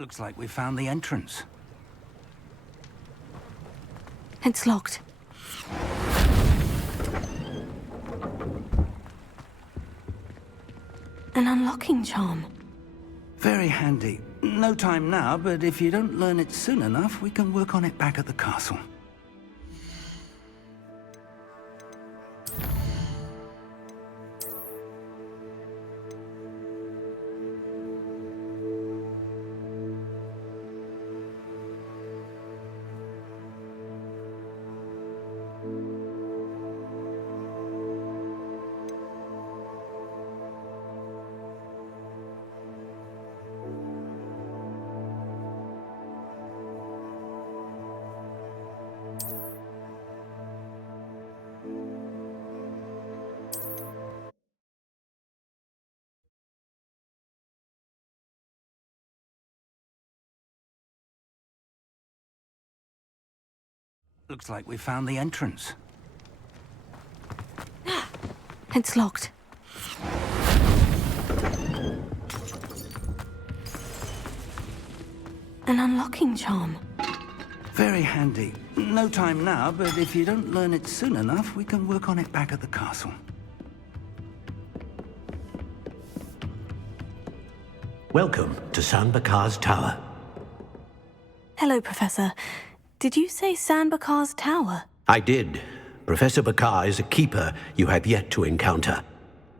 Looks like we found the entrance. It's locked. An unlocking charm. Very handy. No time now, but if you don't learn it soon enough, we can work on it back at the castle. Looks like we found the entrance. It's locked. An unlocking charm. Very handy. No time now, but if you don't learn it soon enough, we can work on it back at the castle. Welcome to San Bakar's Tower. Hello, Professor. Did you say San Bakar's Tower? I did. Professor Bakar is a keeper you have yet to encounter.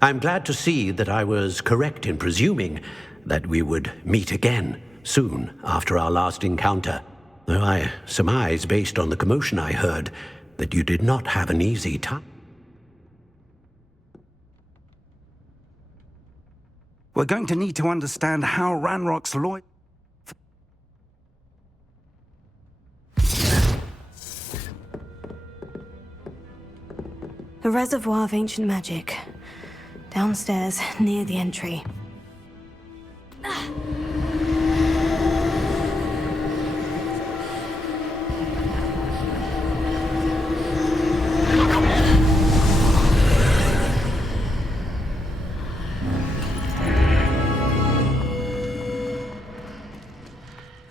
I'm glad to see that I was correct in presuming that we would meet again soon after our last encounter, though I surmise, based on the commotion I heard, that you did not have an easy time. We're going to need to understand how Ranrock's lawyer... A reservoir of ancient magic. Downstairs, near the entry.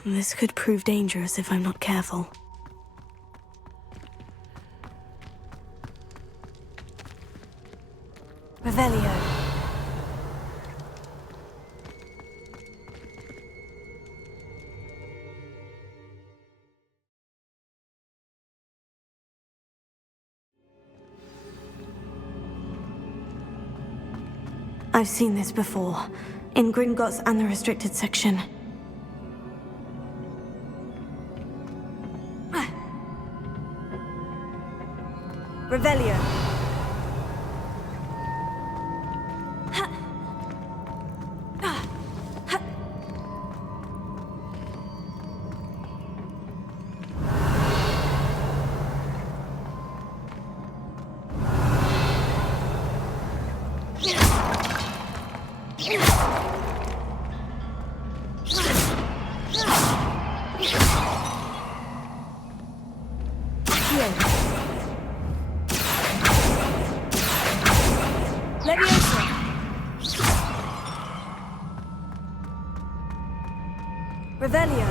This could prove dangerous if I'm not careful. Revelio. I've seen this before, in Gringotts and the restricted section. Revelio. Revelio.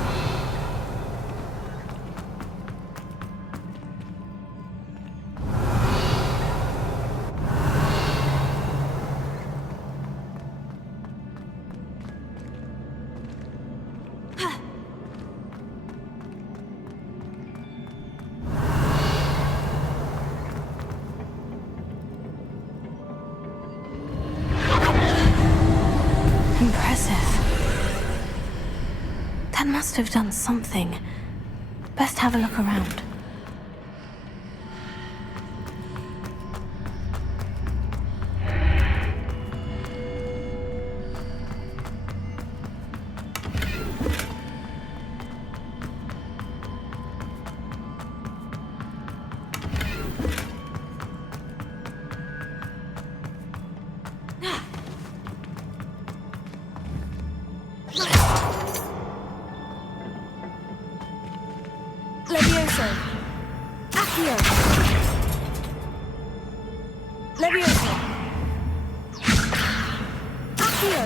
Impressive. That must have done something. Best have a look around. Levioso. Accio. Levioso. Accio.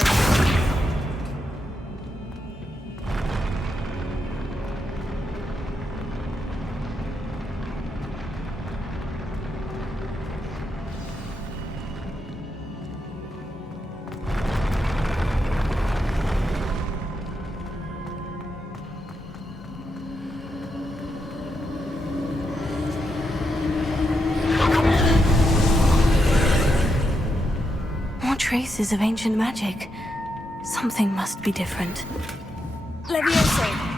traces of ancient magic. Something must be different. Levioso!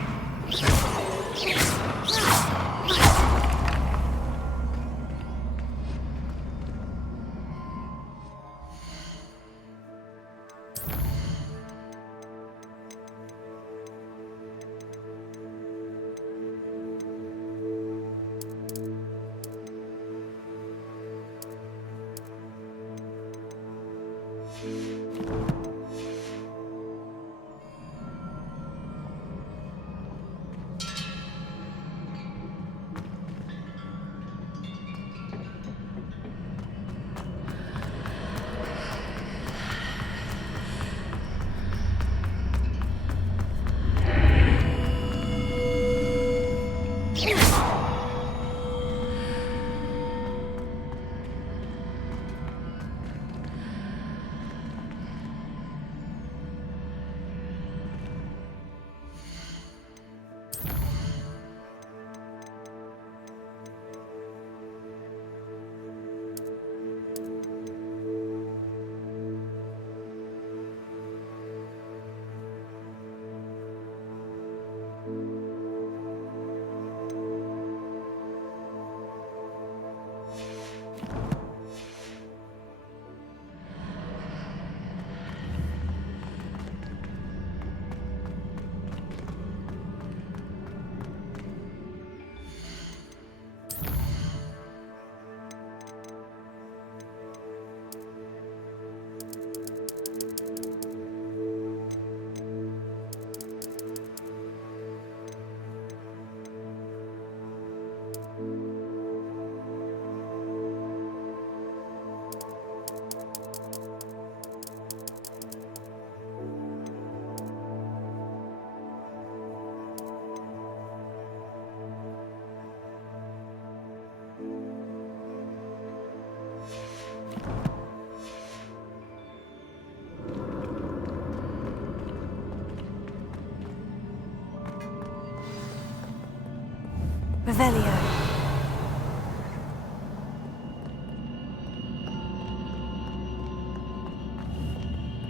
Revelio.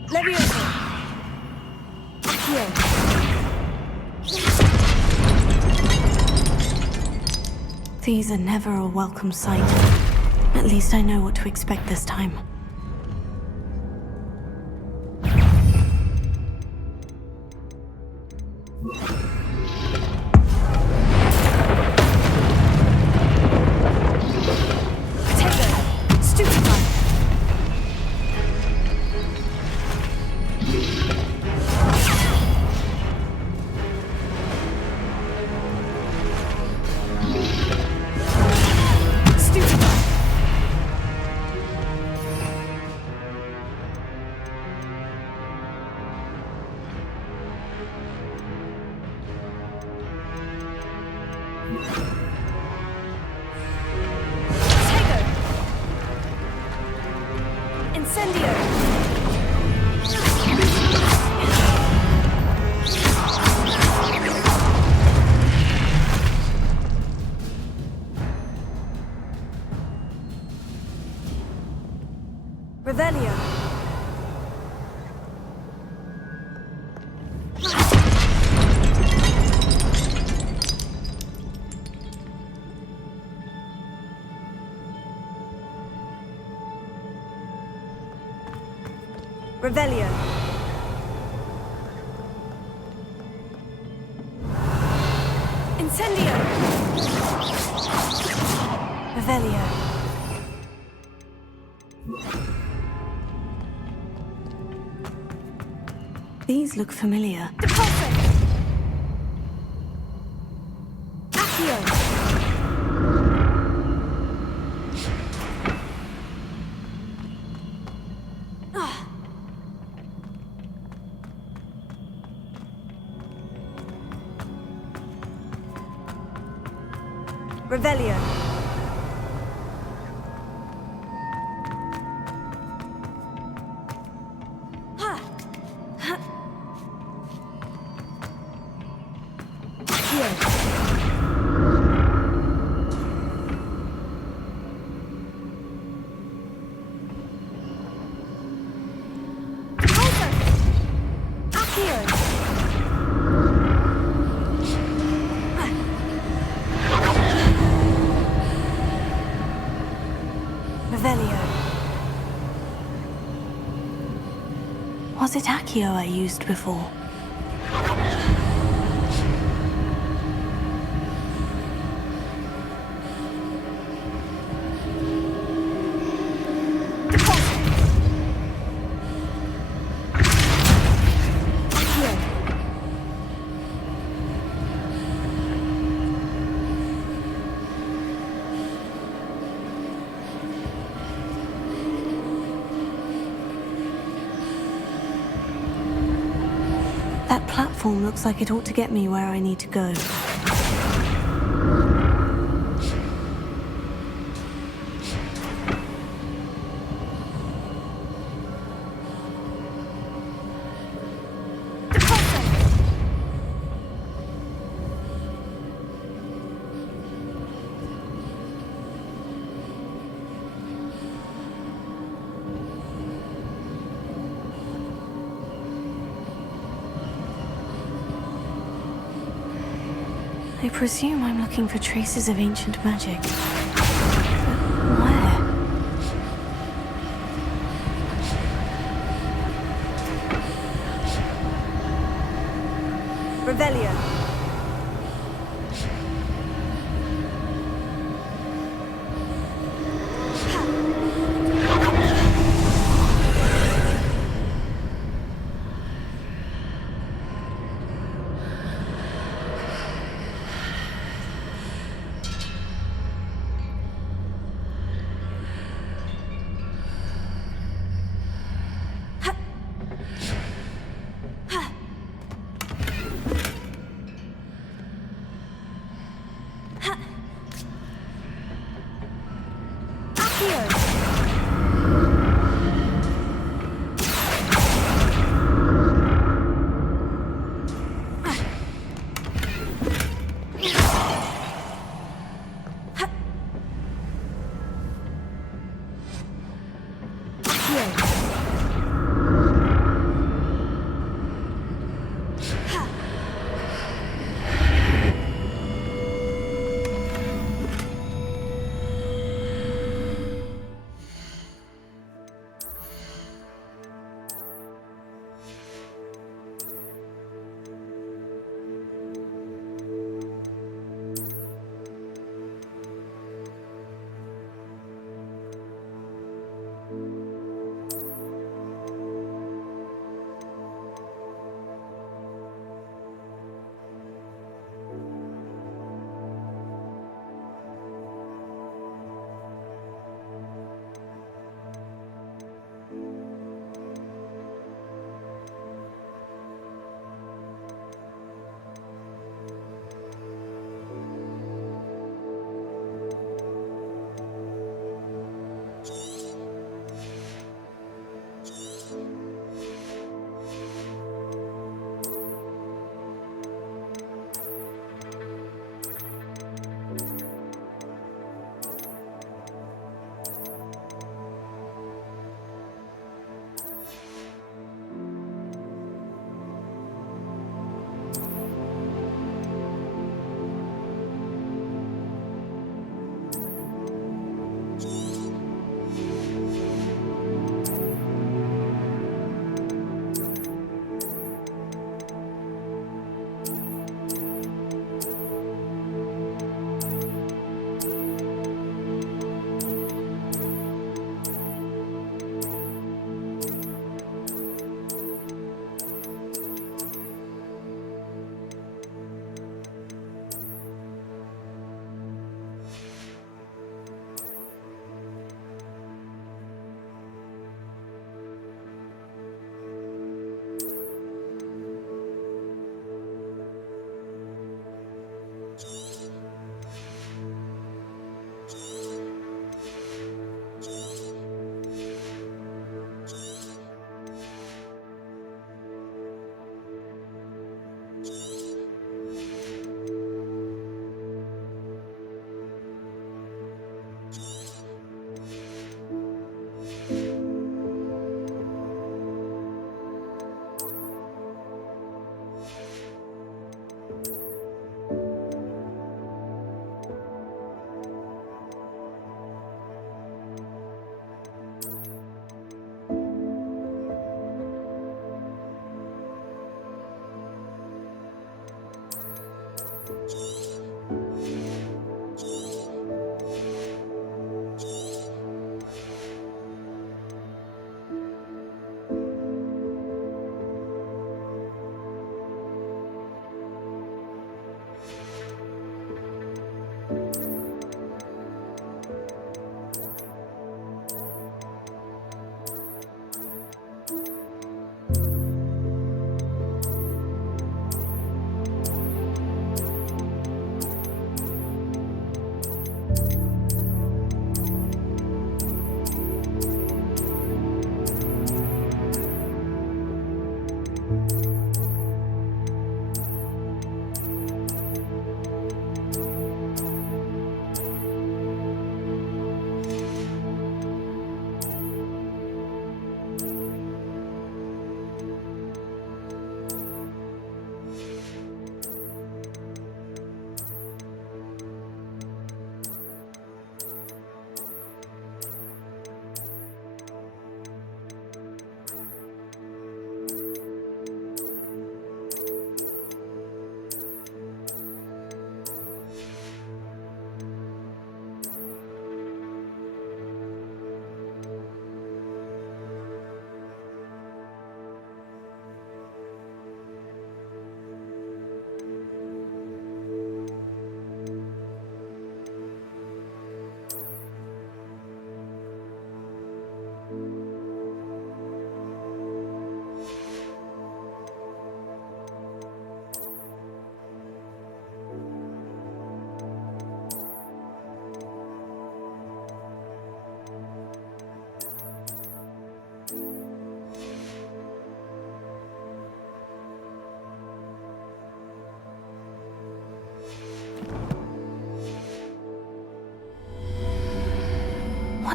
Levioso! Accio! These are never a welcome sight. At least I know what to expect this time. Revelio! Revelio! Incendio! Revelio. These look familiar. Depulso! Accio! Revelio! Revelio. Was it Accio I used before? That platform looks like it ought to get me where I need to go. I presume I'm looking for traces of ancient magic. But where? Revelio.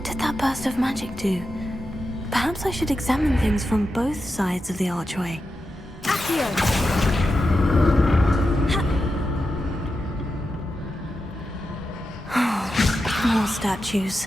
What did that burst of magic do? Perhaps I should examine things from both sides of the archway. Accio. More statues.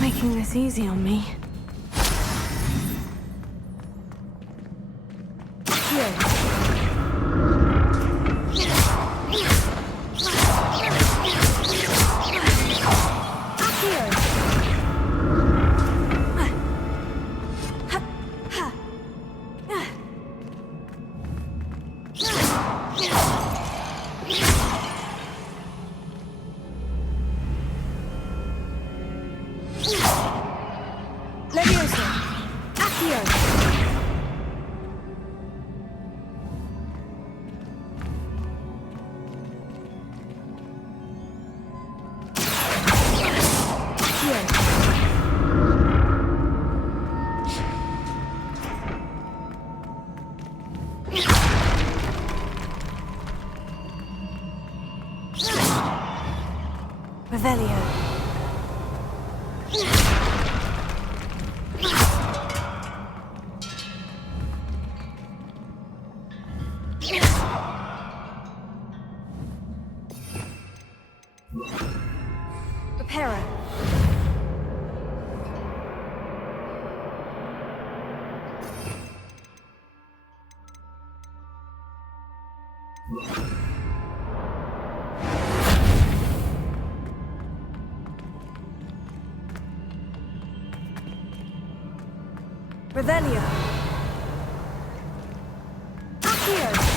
Making this easy on me. Revelio. Reparo. Revelio. Accio.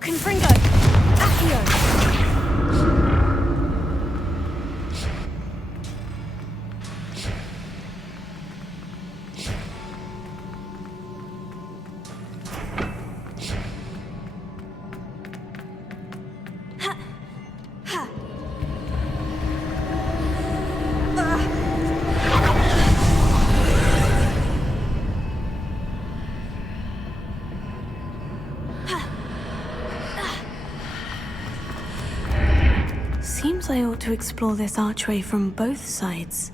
Confringo! Accio! Seems I ought to explore this archway from both sides.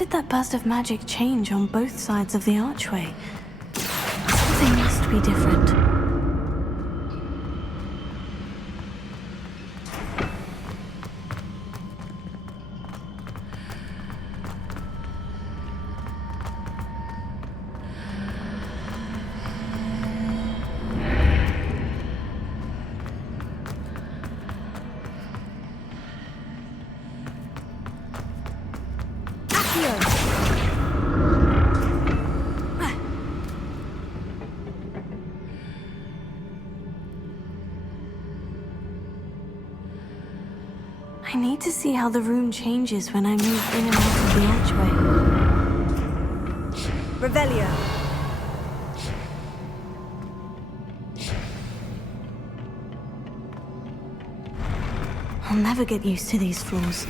did that burst of magic change on both sides of the archway? Something must be different. I need to see how the room changes when I move in and out of the archway. Revelio. I'll never get used to these floors.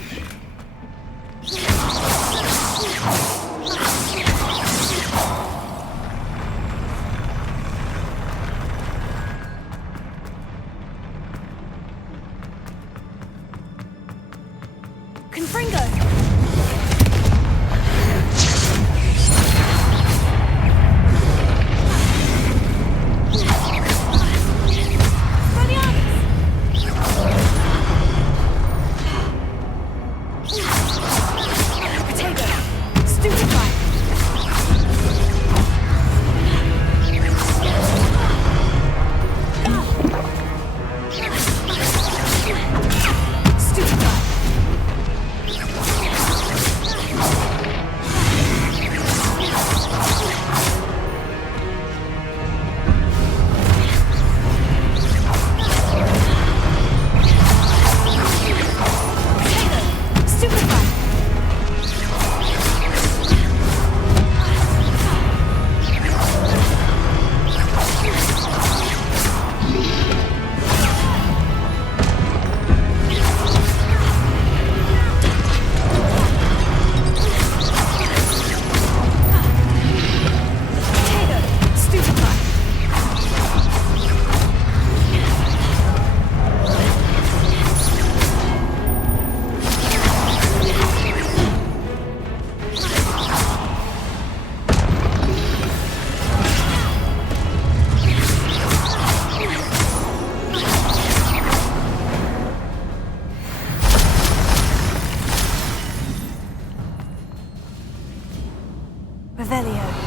Confringo. Revelio.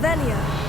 Revelio.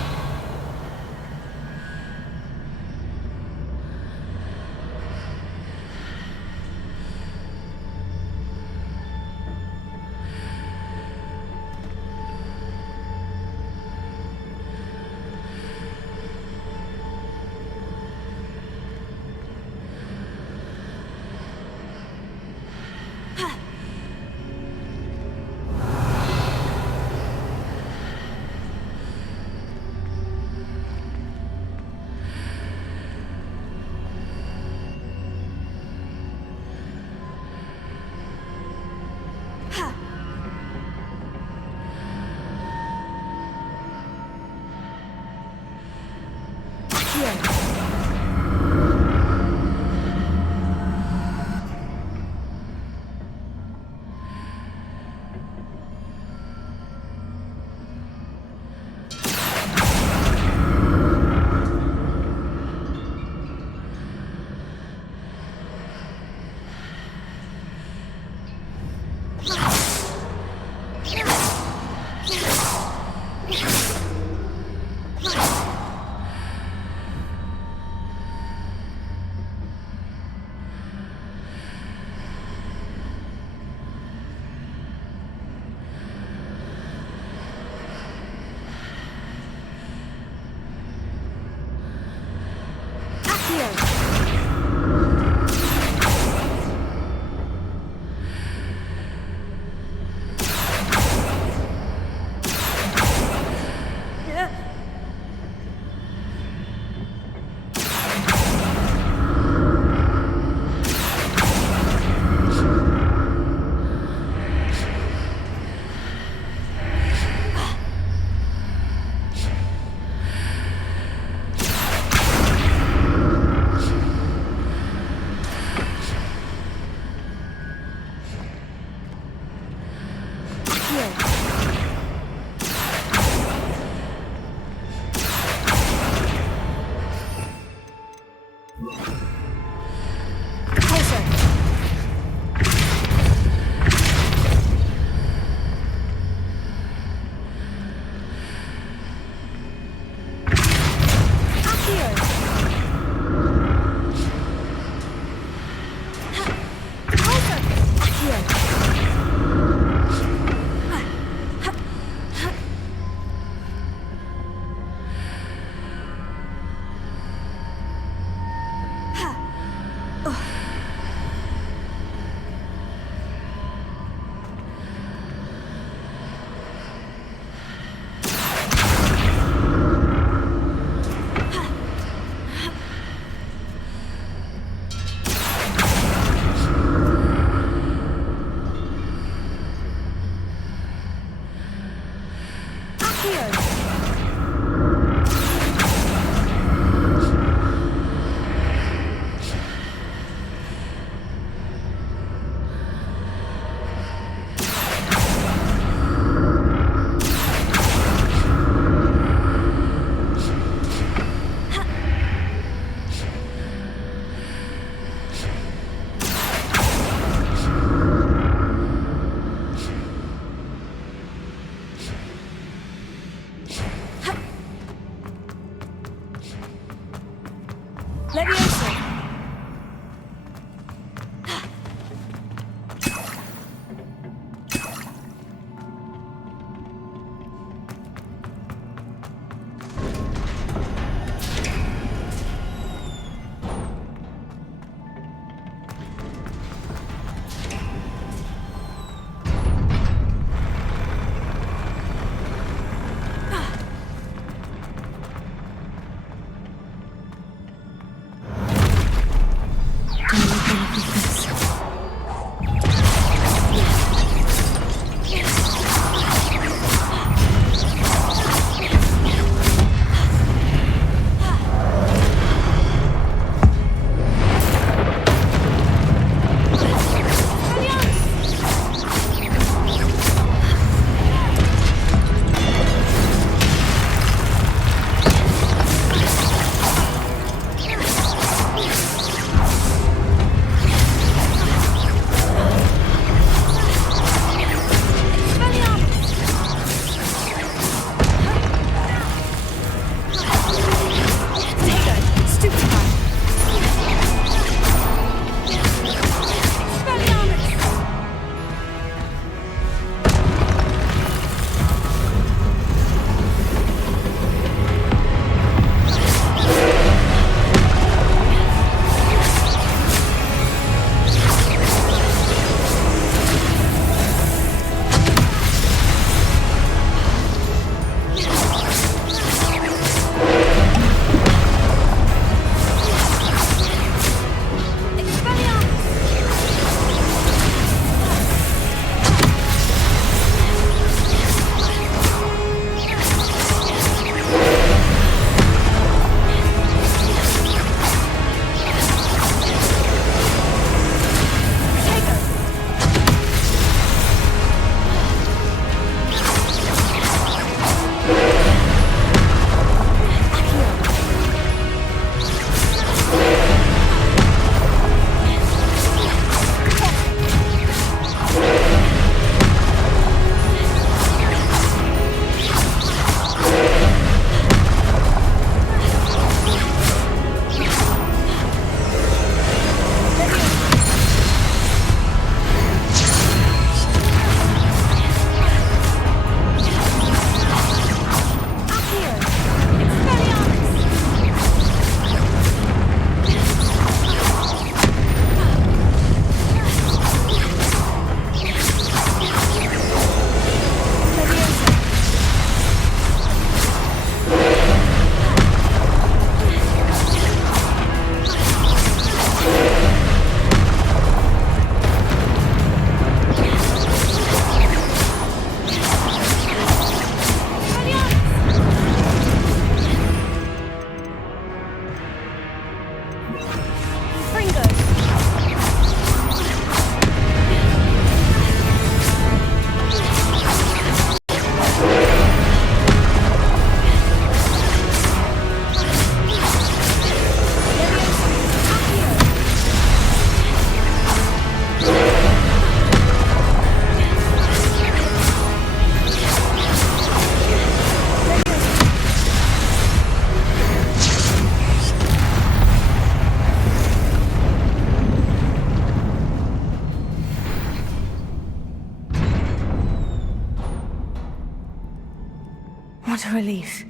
What a relief.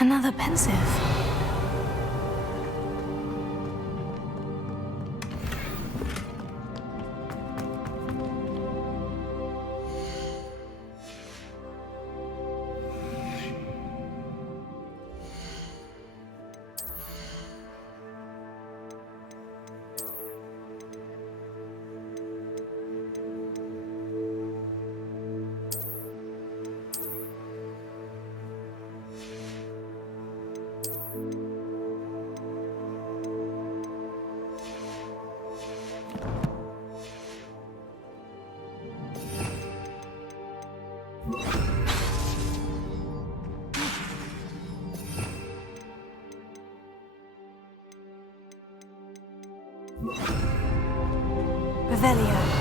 Another pensive. Revelio.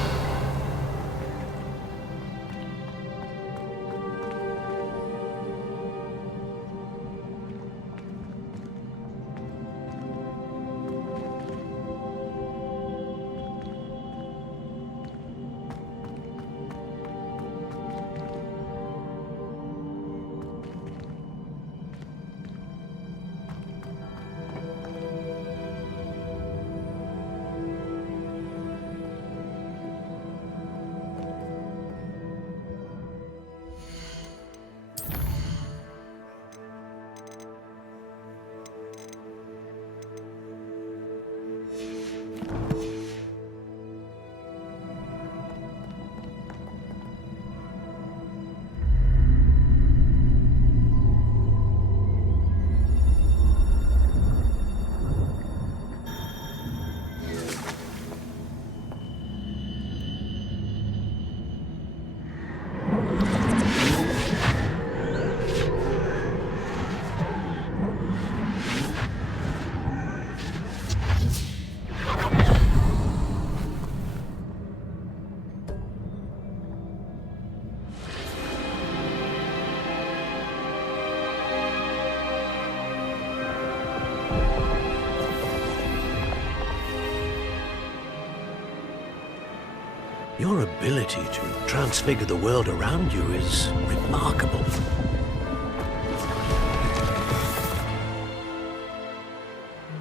Your ability to transfigure the world around you is remarkable.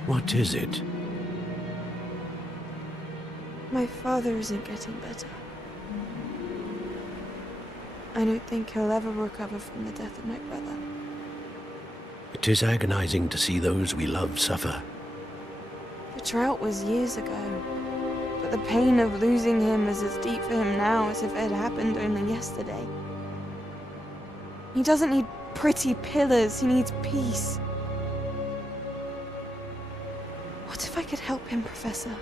What is it? My father isn't getting better. I don't think he'll ever recover from the death of my brother. It is agonizing to see those we love suffer. The drought was years ago, but the pain of losing him is as deep for him now as if it had happened only yesterday. He doesn't need pretty pillars, he needs peace. What if I could help him, Professor?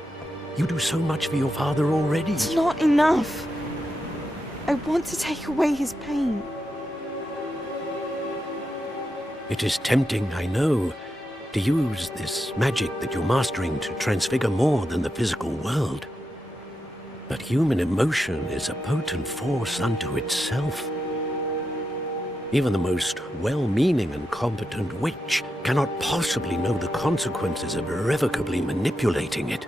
You do so much for your father already. It's not enough. I want to take away his pain. It is tempting, I know, to use this magic that you're mastering to transfigure more than the physical world. But human emotion is a potent force unto itself. Even the most well-meaning and competent witch cannot possibly know the consequences of irrevocably manipulating it.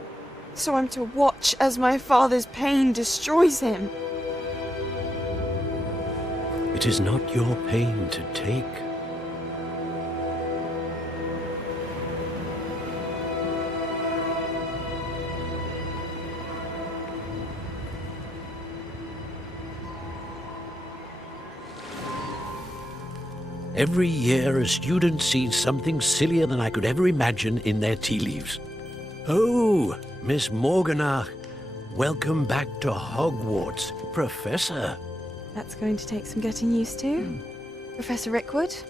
So I'm to watch as my father's pain destroys him. It is not your pain to take. Every year, a student sees something sillier than I could ever imagine in their tea leaves. Oh, Miss Morganach, welcome back to Hogwarts, Professor. That's going to take some getting used to. Professor Rickwood?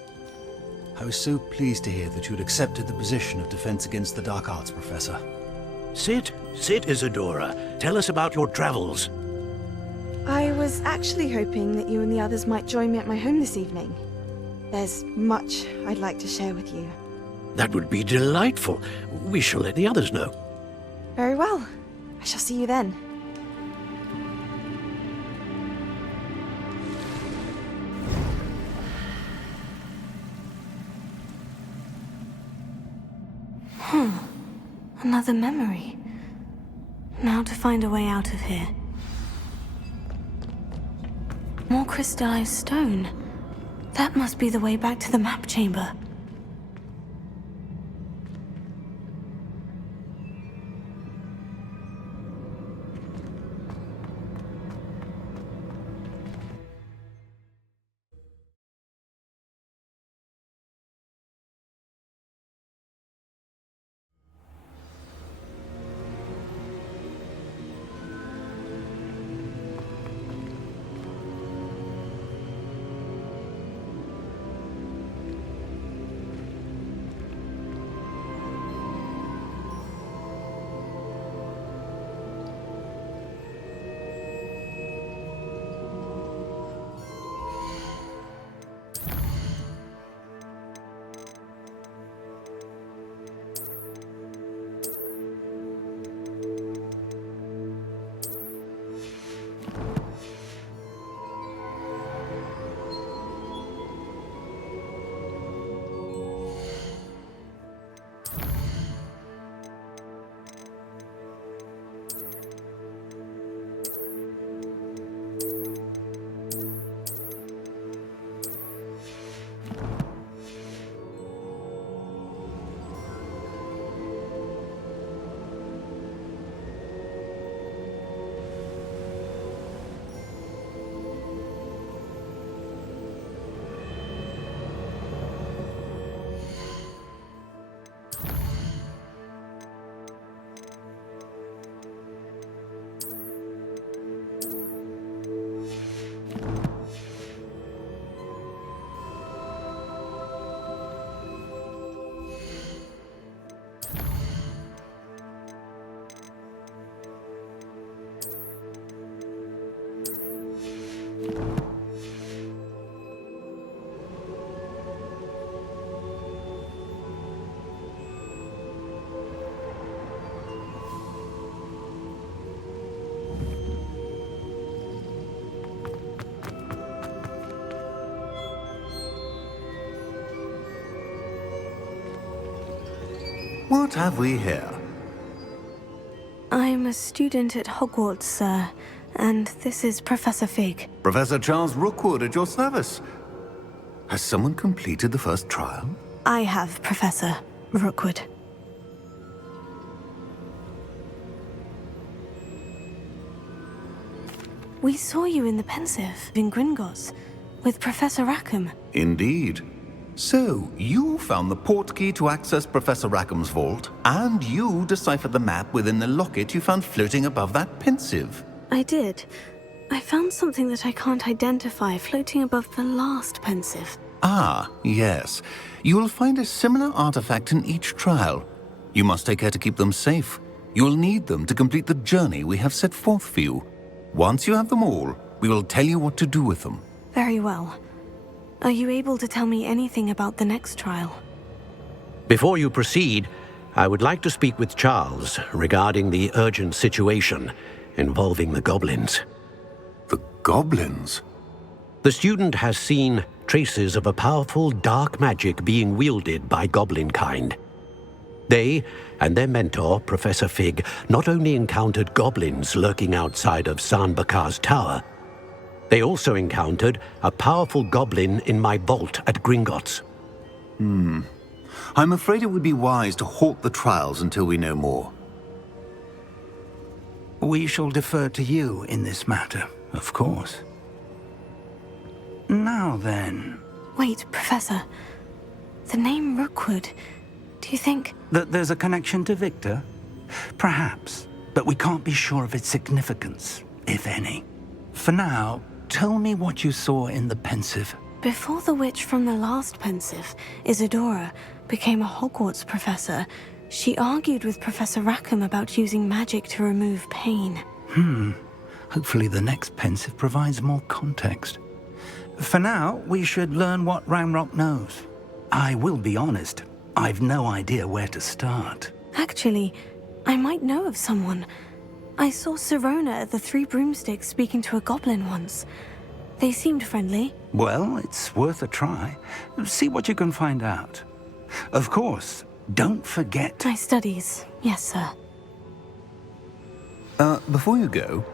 I was so pleased to hear that you had accepted the position of Defense Against the Dark Arts, Professor. Sit, Isadora. Tell us about your travels. I was actually hoping that you and the others might join me at my home this evening. There's much I'd like to share with you. That would be delightful. We shall let the others know. Very well. I shall see you then. Another memory. Now to find a way out of here. More crystallized stone. That must be the way back to the map chamber. What have we here? I'm a student at Hogwarts, sir, and this is Professor Fig. Professor Charles Rookwood at your service. Has someone completed the first trial? I have, Professor Rookwood. We saw you in the Pensive in Gringotts with Professor Rackham. Indeed. So, you found the portkey to access Professor Rackham's vault, and you deciphered the map within the locket you found floating above that Pensive. I did. I found something that I can't identify floating above the last Pensive. Ah, yes. You will find a similar artifact in each trial. You must take care to keep them safe. You will need them to complete the journey we have set forth for you. Once you have them all, we will tell you what to do with them. Very well. Are you able to tell me anything about the next trial? Before you proceed, I would like to speak with Charles regarding the urgent situation involving the goblins. The goblins? The student has seen traces of a powerful dark magic being wielded by goblin kind. They and their mentor, Professor Fig, not only encountered goblins lurking outside of San Bakar's tower, they also encountered a powerful goblin in my vault at Gringotts. I'm afraid it would be wise to halt the trials until we know more. We shall defer to you in this matter, of course. Now then... Wait, Professor. The name Rookwood. Do you think... That there's a connection to Victor? Perhaps, but we can't be sure of its significance, if any. For now, tell me what you saw in the Pensive. Before the witch from the last Pensive, Isadora, became a Hogwarts professor, she argued with Professor Rackham about using magic to remove pain. Hopefully the next Pensive provides more context. For now, we should learn what Ranrock knows. I will be honest, I've no idea where to start. Actually, I might know of someone. I saw Sirona at the Three Broomsticks speaking to a goblin once. They seemed friendly. Well, it's worth a try. See what you can find out. Of course, Don't forget. My studies, yes, sir. Before you go,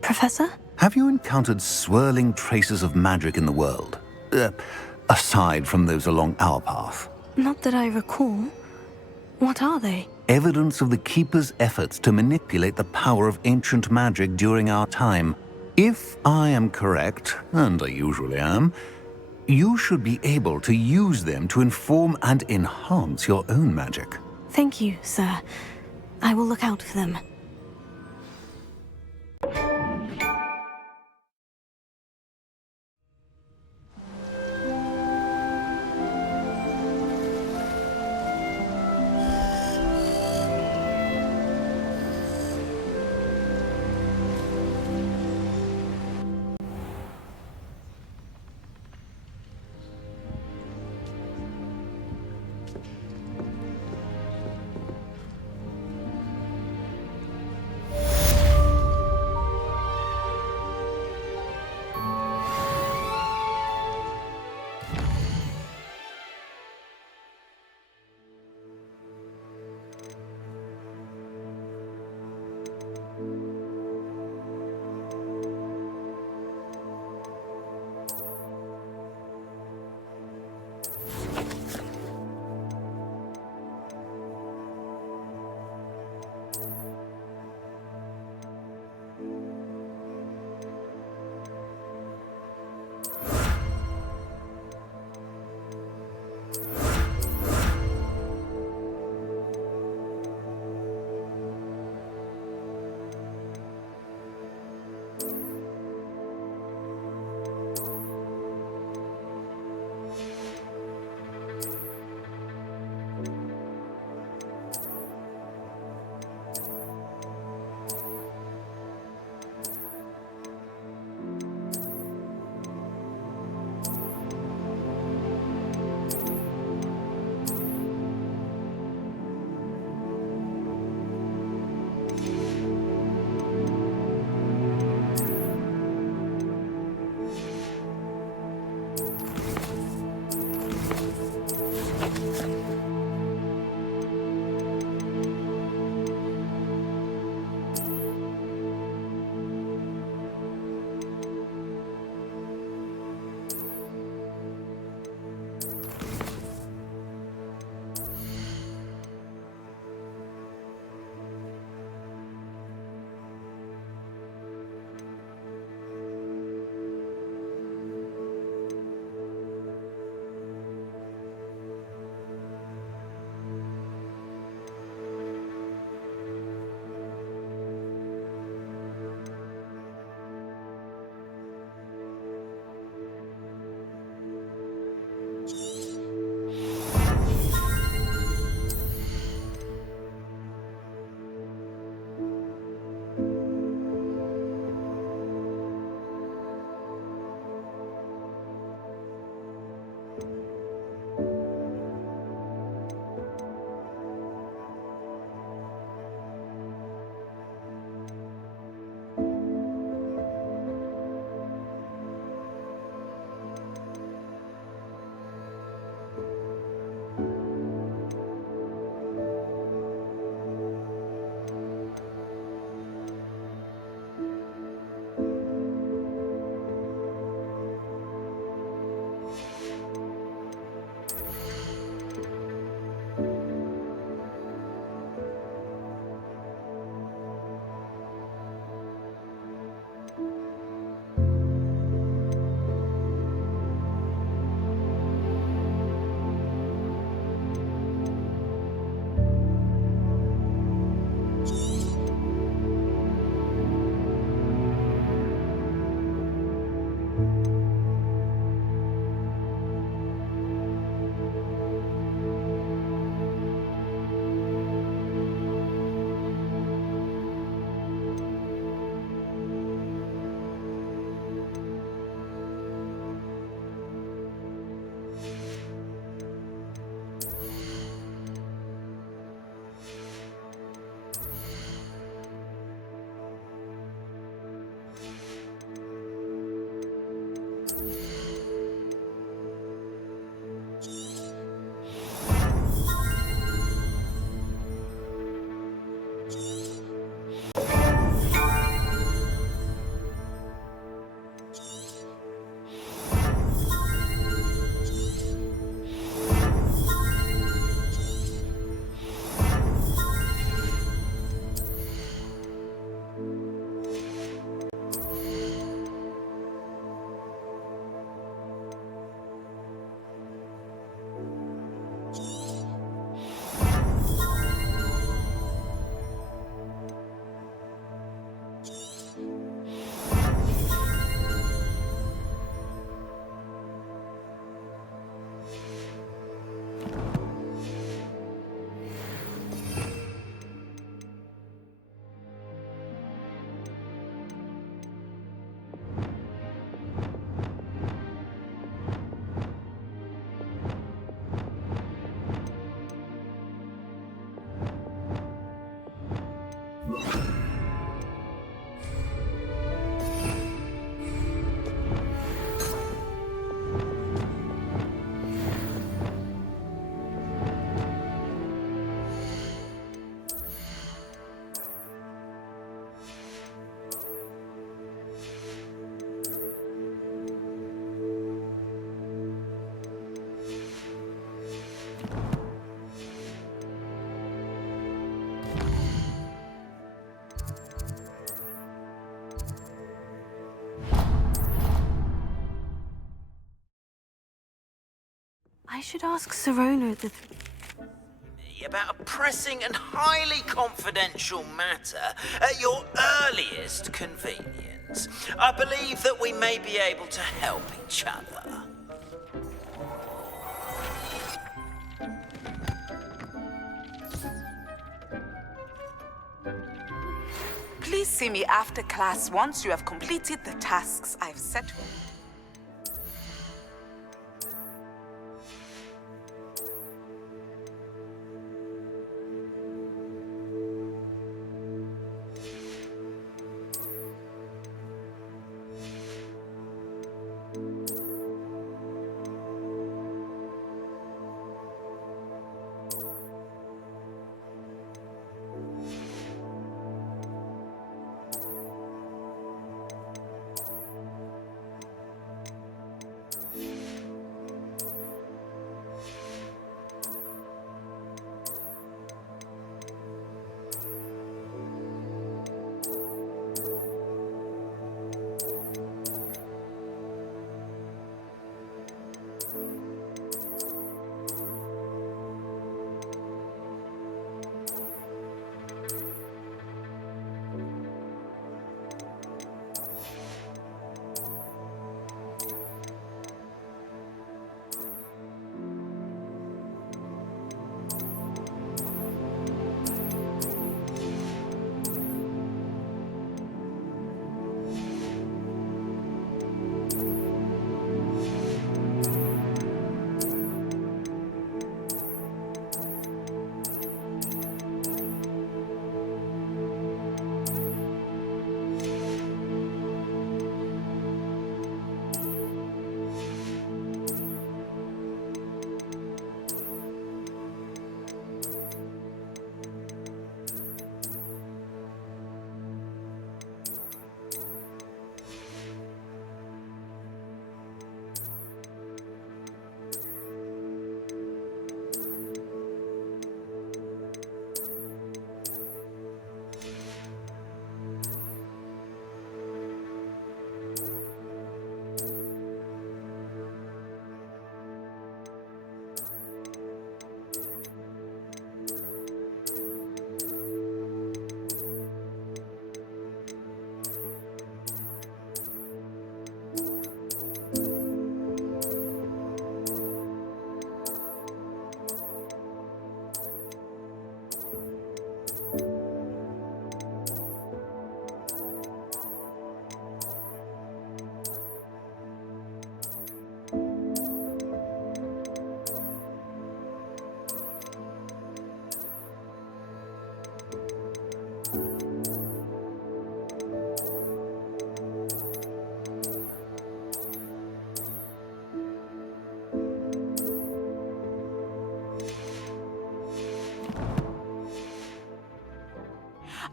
Professor? have you encountered swirling traces of magic in the world? Aside from those along our path? Not that I recall. What are they? Evidence of the Keeper's efforts to manipulate the power of ancient magic during our time. If I am correct, and I usually am, you should be able to use them to inform and enhance your own magic. Thank you, sir. I will look out for them. I should ask Sirona the... About a pressing and highly confidential matter at your earliest convenience. I believe that we may be able to help each other. Please see me after class once you have completed the tasks I've set for you.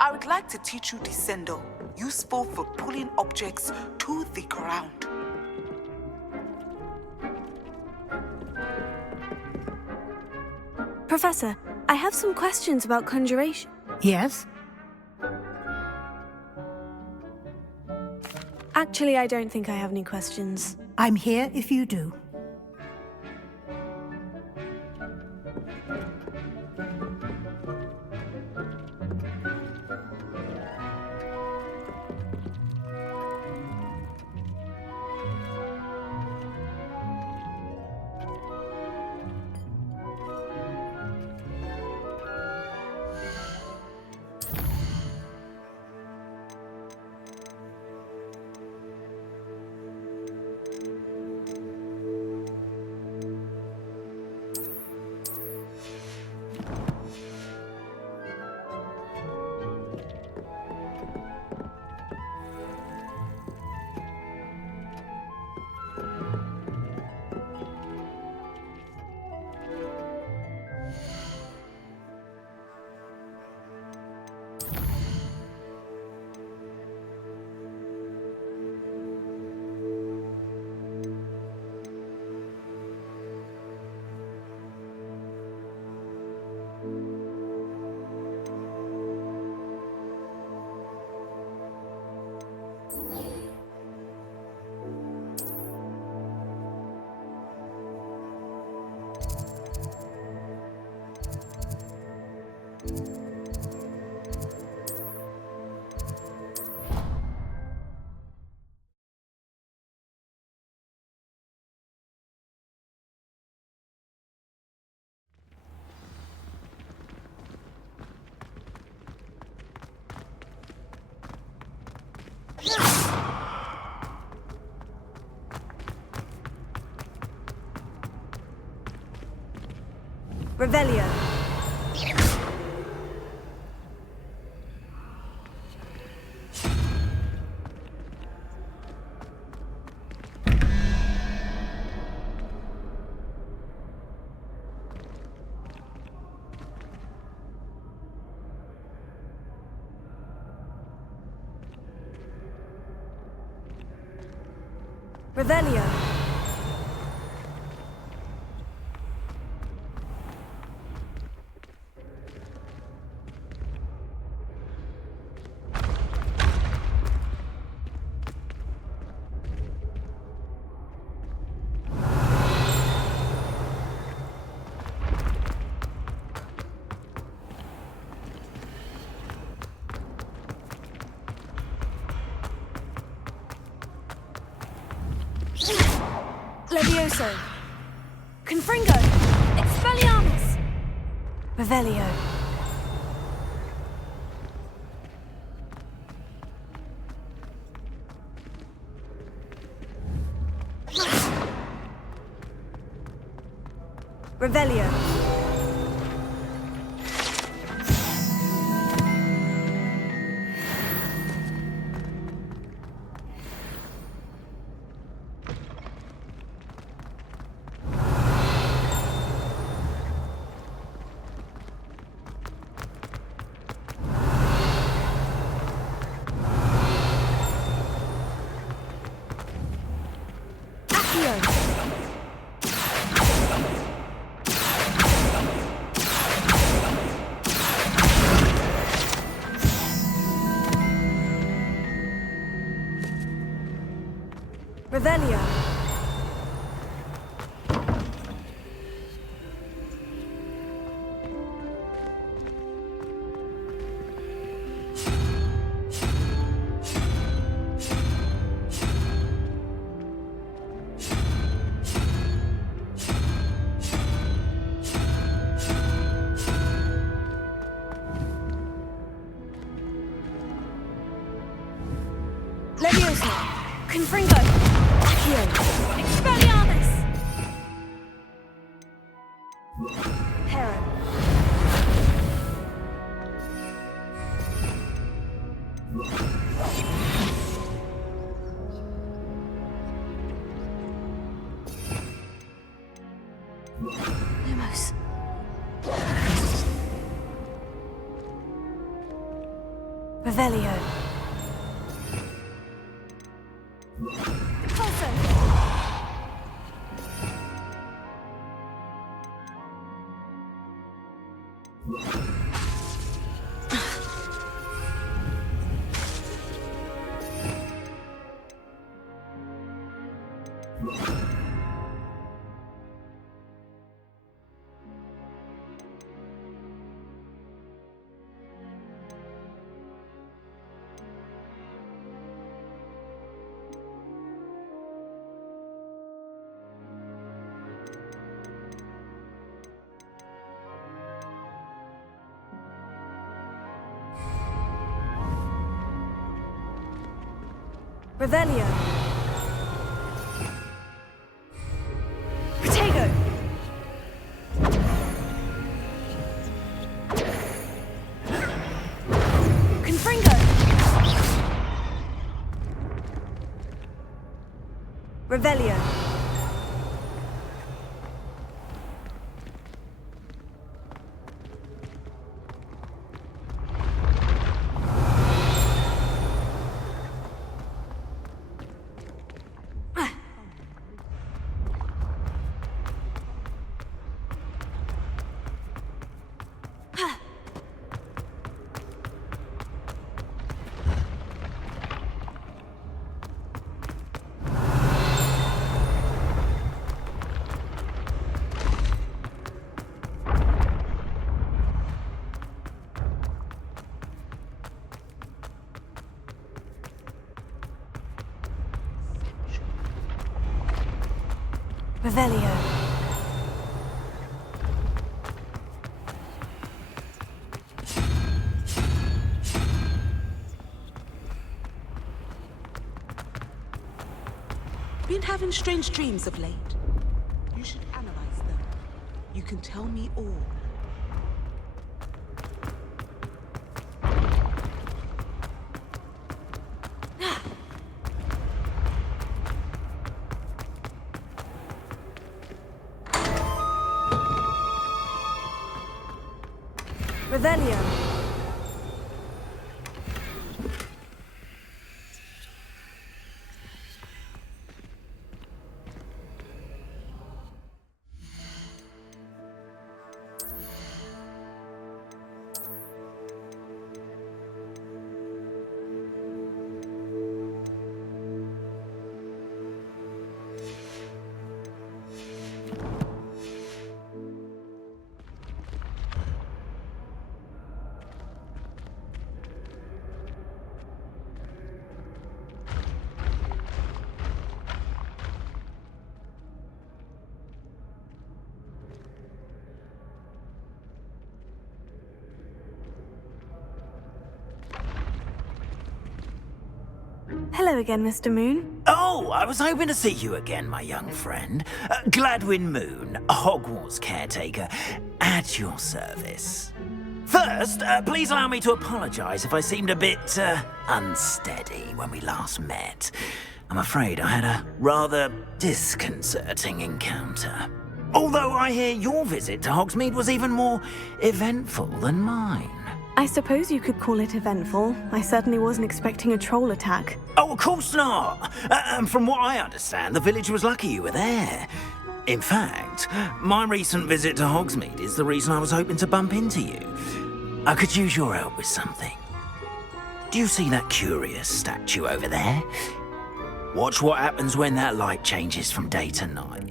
I would like to teach you Descendo, useful for pulling objects to the ground. Professor, I have some questions about conjuration. Yes? Actually, I don't think I have any questions. I'm here if you do. Revelio. Revelio. Levioso. Confringo. Expelliarmus. Revelio. Revelio. Revelio. Levioso. Confringo. Expelliarmus! Heron. Lumos. Revelio. Revelio. Protego. Confringo. Revelio. Revelio. Been having strange dreams of late. You should analyze them. You can tell me all. Revelio. Hello again, Mr. Moon. Oh, I was hoping to see you again, my young friend. Gladwin Moon, Hogwarts caretaker, at your service. First, please allow me to apologize if I seemed a bit, unsteady when we last met. I'm afraid I had a rather disconcerting encounter. Although I hear your visit to Hogsmeade was even more eventful than mine. I suppose you could call it eventful. I certainly wasn't expecting a troll attack. Oh, of course not. And from what I understand, the village was lucky you were there. In fact, my recent visit to Hogsmeade is the reason I was hoping to bump into you. I could use your help with something. Do you see that curious statue over there? Watch what happens when that light changes from day to night.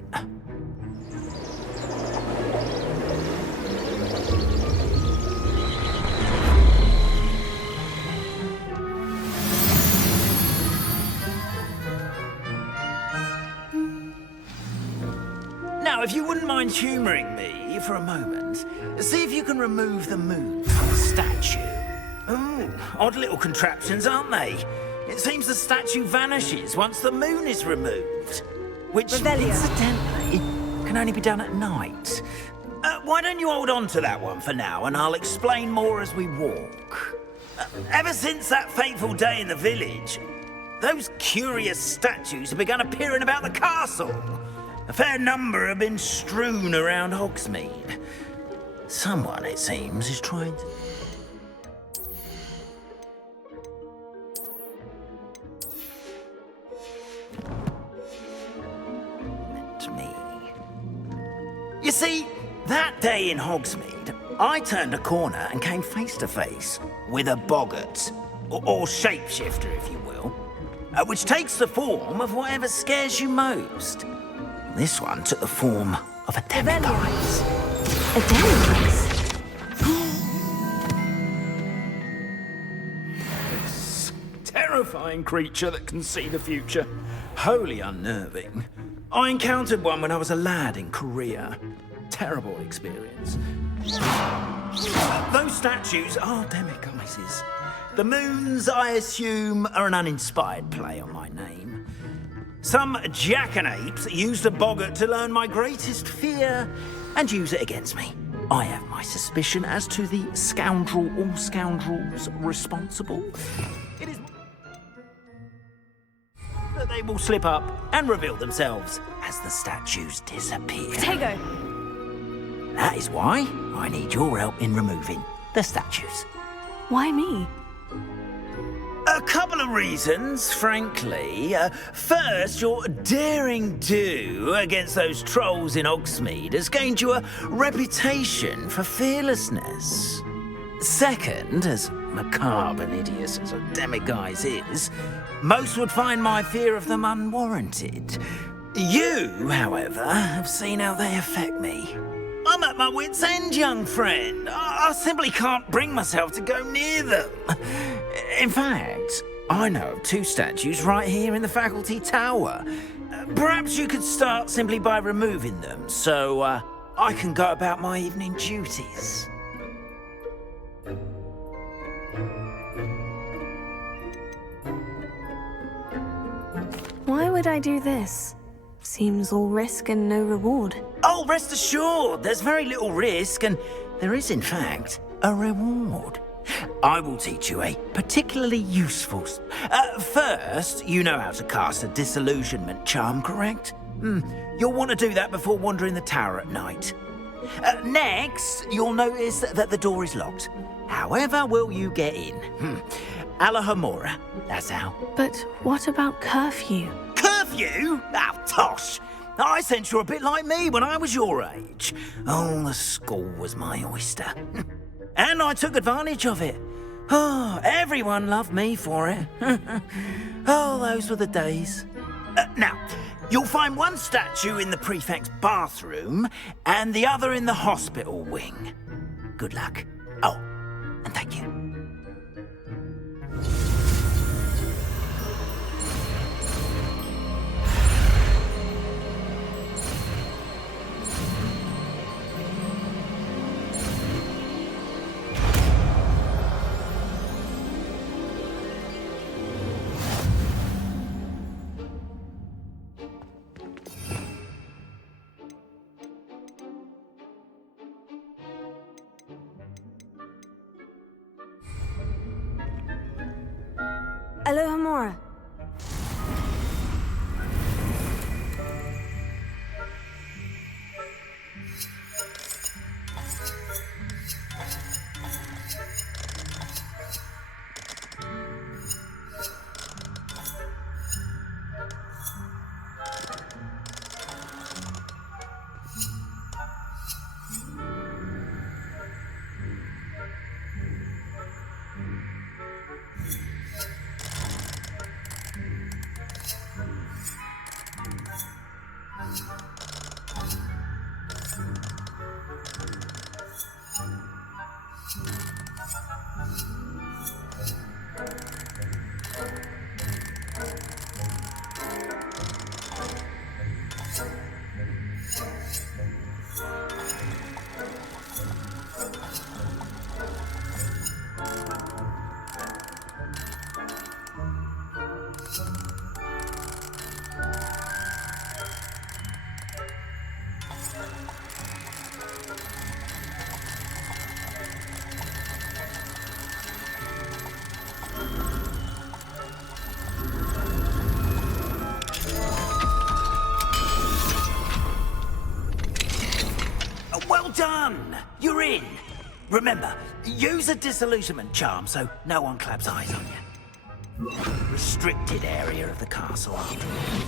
Now, if you wouldn't mind humouring me for a moment, see if you can remove the moon from the statue. Oh, odd little contraptions, aren't they? It seems the statue vanishes once the moon is removed. Which, Revelio. incidentally, can only be done at night. Why don't you hold on to that one for now, and I'll explain more as we walk. Ever since that fateful day in the village, those curious statues have begun appearing about the castle. A fair number have been strewn around Hogsmeade. Someone, it seems, is trying to... meant me. You see, that day in Hogsmeade, I turned a corner and came face to face with a boggart, or shapeshifter, if you will, which takes the form of whatever scares you most. This one took the form of a demiguise. A demiguise? Terrifying creature that can see the future. Wholly unnerving. I encountered one when I was a lad in Korea. Terrible experience. Those statues are demiguises. The moons, I assume, are an uninspired play on my name. Some jackanapes used a boggart to learn my greatest fear and use it against me. I have my suspicion as to the scoundrel or scoundrels responsible. It is that they will slip up and reveal themselves as the statues disappear. Tego. That is why I need your help in removing the statues. Why me? A couple of reasons, frankly. First, your daring do against those trolls in Hogsmeade has gained you a reputation for fearlessness. Second, as macabre and hideous as a demiguise is, most would find my fear of them unwarranted. You, however, have seen how they affect me. I'm at my wit's end, young friend. I simply can't bring myself to go near them. In fact, I know of two statues right here in the faculty tower. Perhaps you could start simply by removing them, so I can go about my evening duties. Why would I do this? Seems all risk and no reward. Oh, Oh, rest assured, there's very little risk, and there is, in fact, a reward. I will teach you a particularly useful... first, you know how to cast a disillusionment charm, correct? You'll want to do that before wandering the tower at night. Next, you'll notice that the door is locked. However will you get in? Alahomora, that's how. But what about curfew? Curfew? Oh, tosh! I sense you're a bit like me when I was your age. Oh, the school was my oyster. And I took advantage of it. Oh, everyone loved me for it. Oh, those were the days. Now, you'll find one statue in the prefect's bathroom and the other in the hospital wing. Good luck. Oh, and thank you. Alohomora. Well done! You're in! Remember, use a disillusionment charm so no one claps eyes on you. Restricted area of the castle after all.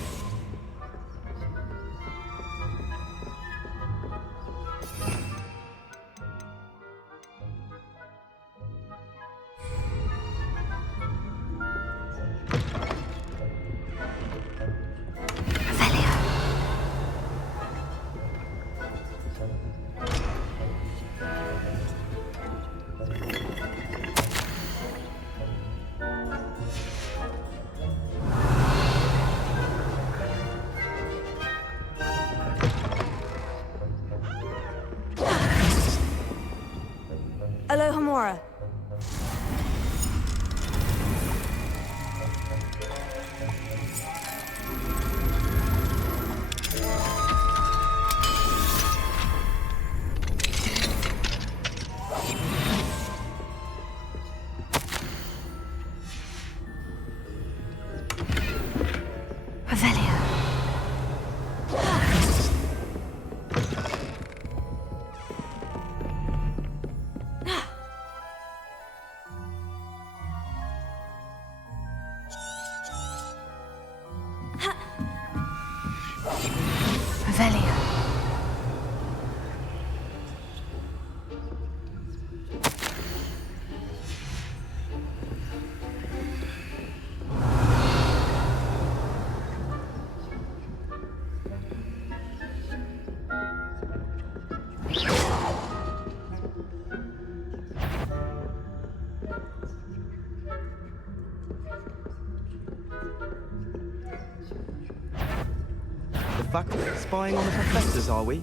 Alohomora. Revelio. Revelio. The faculty spying on the professors, are we?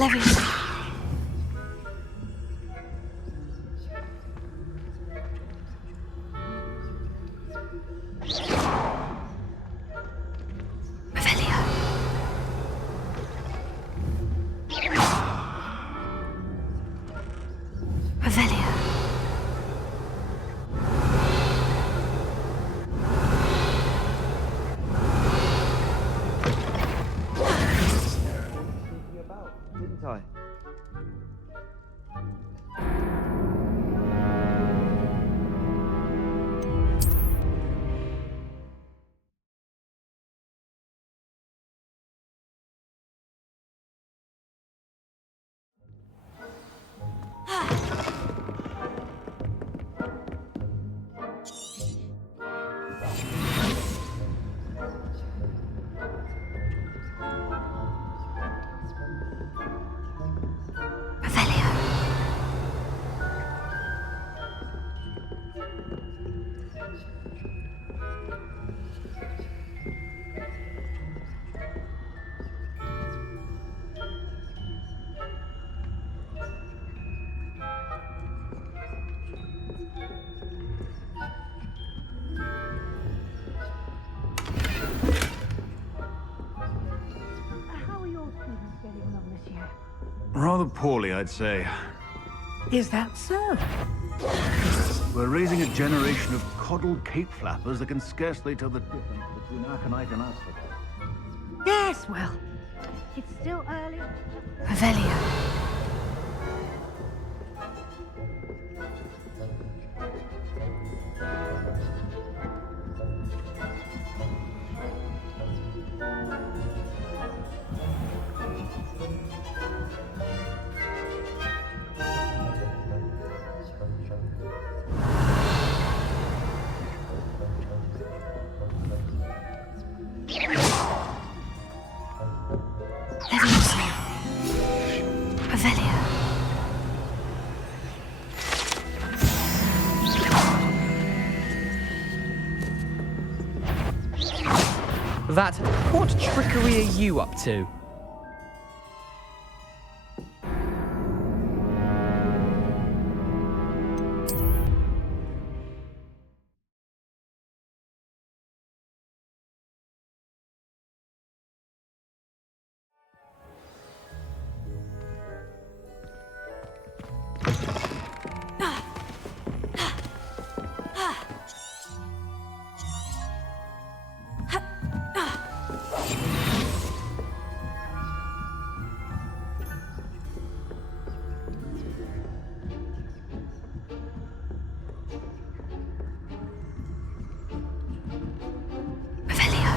Leviosa. Revelio. Revelio. Didn't I? How are your students getting on this year? Rather poorly, I'd say. Is that so? We're raising a generation of coddled cape flappers that can scarcely tell the difference between aconite and asphodel. Yes, well, it's still early. Revelio. Leviosa. Revelio. That, what trickery are you up to? Revelio.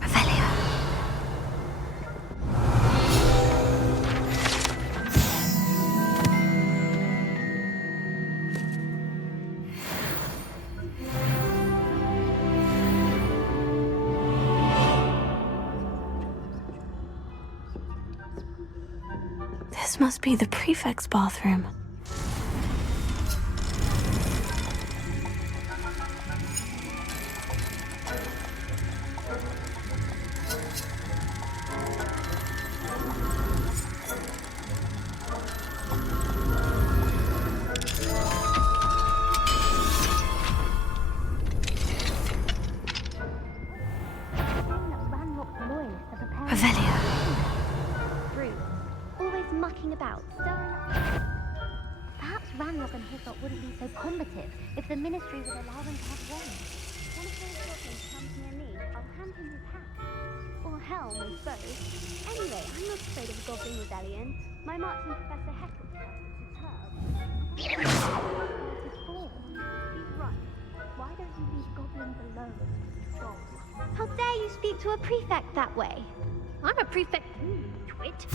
Revelio. This must be the prefect's bathroom. Revelio. Rude. Always mucking about, stirring up. Perhaps Ranrock and Hilltop wouldn't be so combative if the Ministry would allow them to have wands. One of those goblins comes near me, I'll hand him his hat. Or helm, I suppose. Anyway, I'm not afraid of a goblin rebellion. My marching Professor Heckle is superb. He's right. Why don't you leave goblins alone? How dare you you speak to a prefect that way? I'm a prefect too, twit.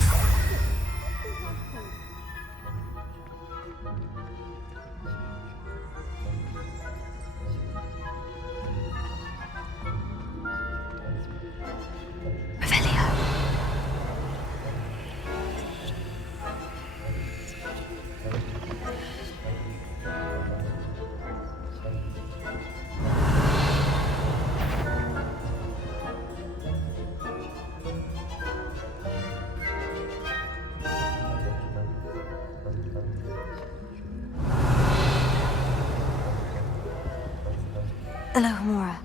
Hello, Homura.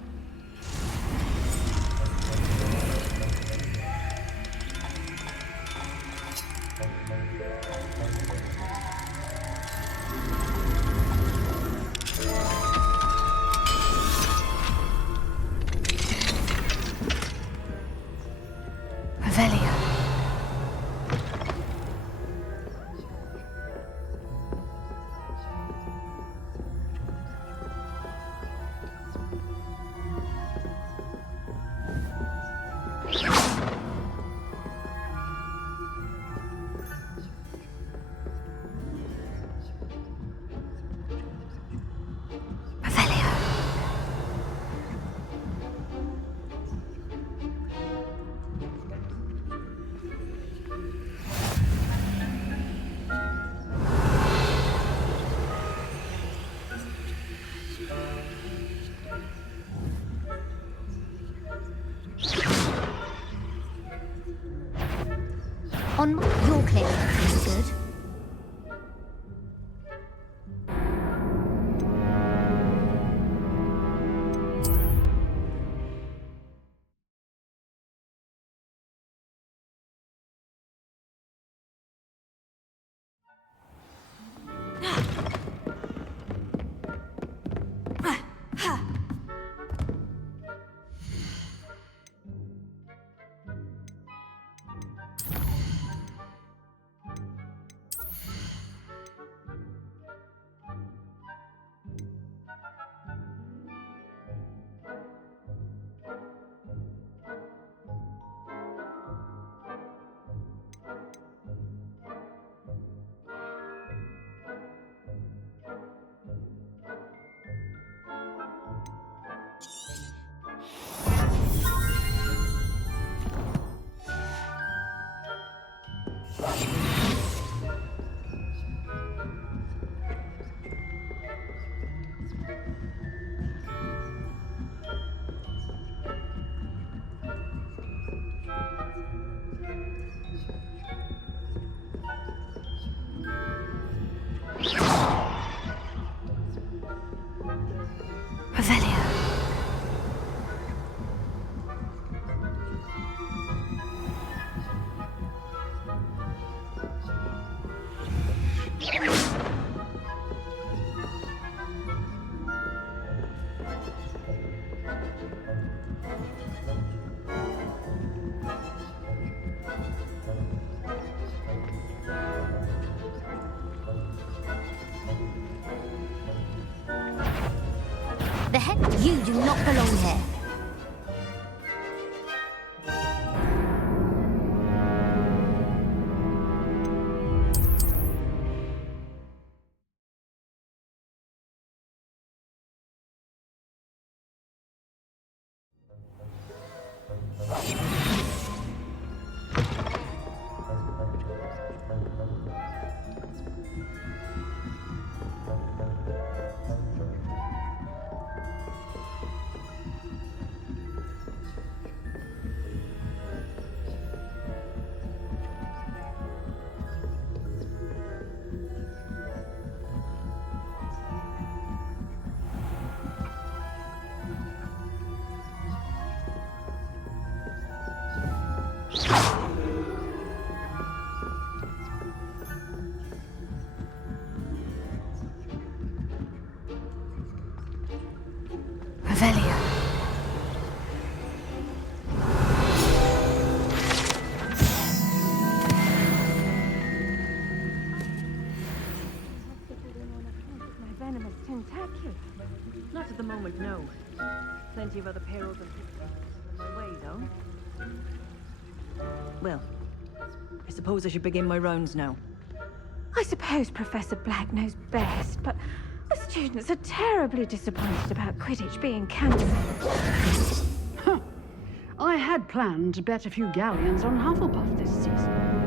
Revelio. On your clear, good. The heck? You do not belong here. Not at the moment, no. Plenty of other perils and pitfalls in my way, Well, I suppose I should begin my rounds now. I suppose Professor Black knows best, but the students are terribly disappointed about Quidditch being cancelled. Huh. I had planned to bet a few galleons on Hufflepuff this season.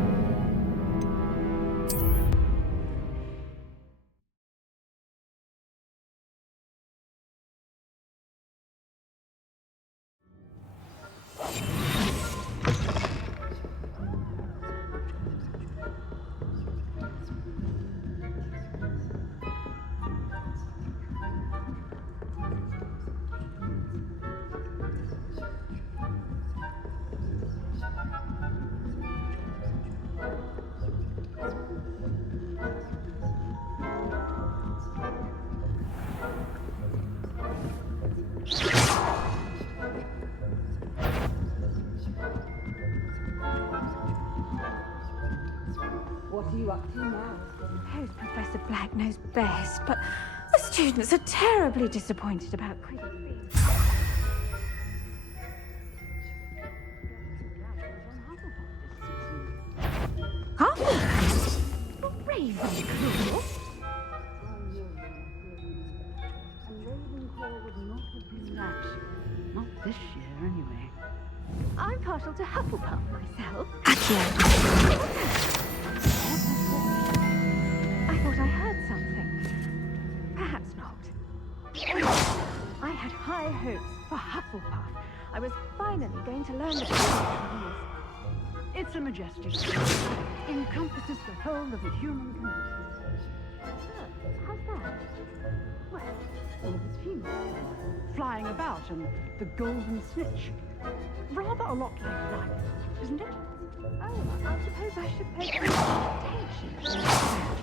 What are you up to now? I suppose Professor Black knows best, but the students are terribly disappointed about Quidditch being... Hufflepuff? Ravenclaw? Ravenclaw would not have been that. Not this year, anyway. I'm partial to Hufflepuff myself. I thought I heard something. Perhaps not. I had high hopes for Hufflepuff. I was finally going to learn the rules. It's a majestic story. Encompasses the whole of the human condition. How's that? Well, all of its few. Flying about and the golden snitch. Rather a lot like life, isn't it? Oh, I suppose I should pay attention to that,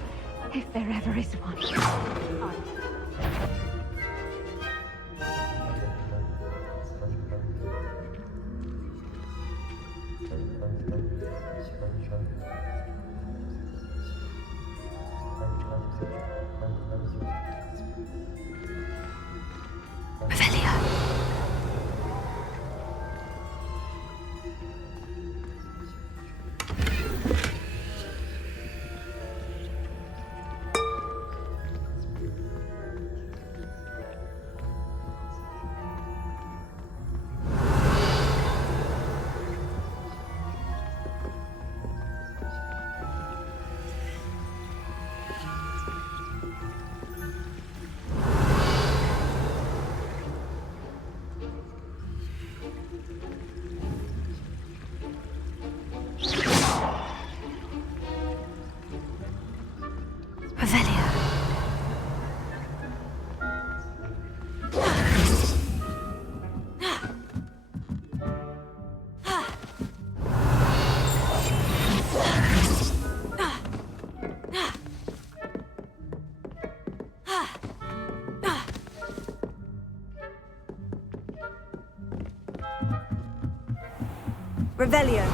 if there ever is one. Revelio.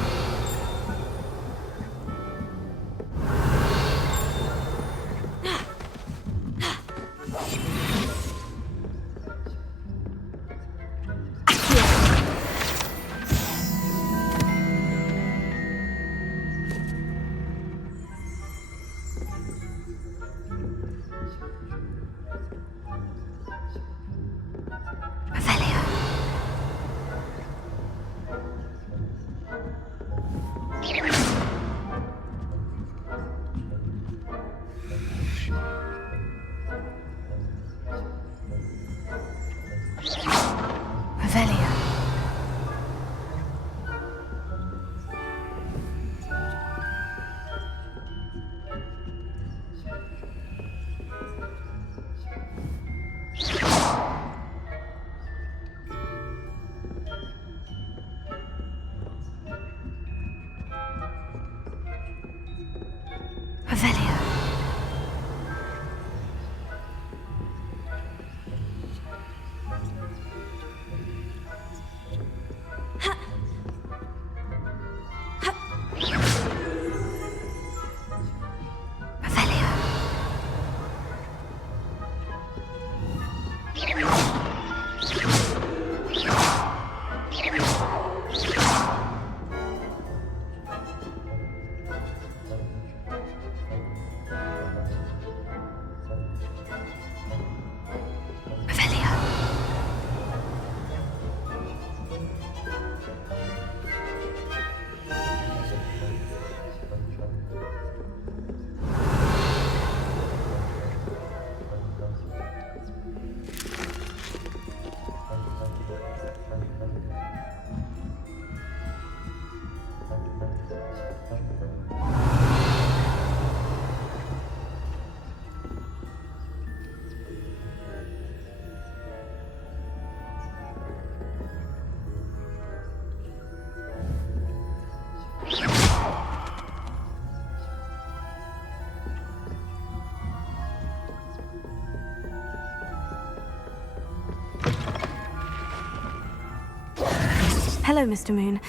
Hello, Mr. Moon.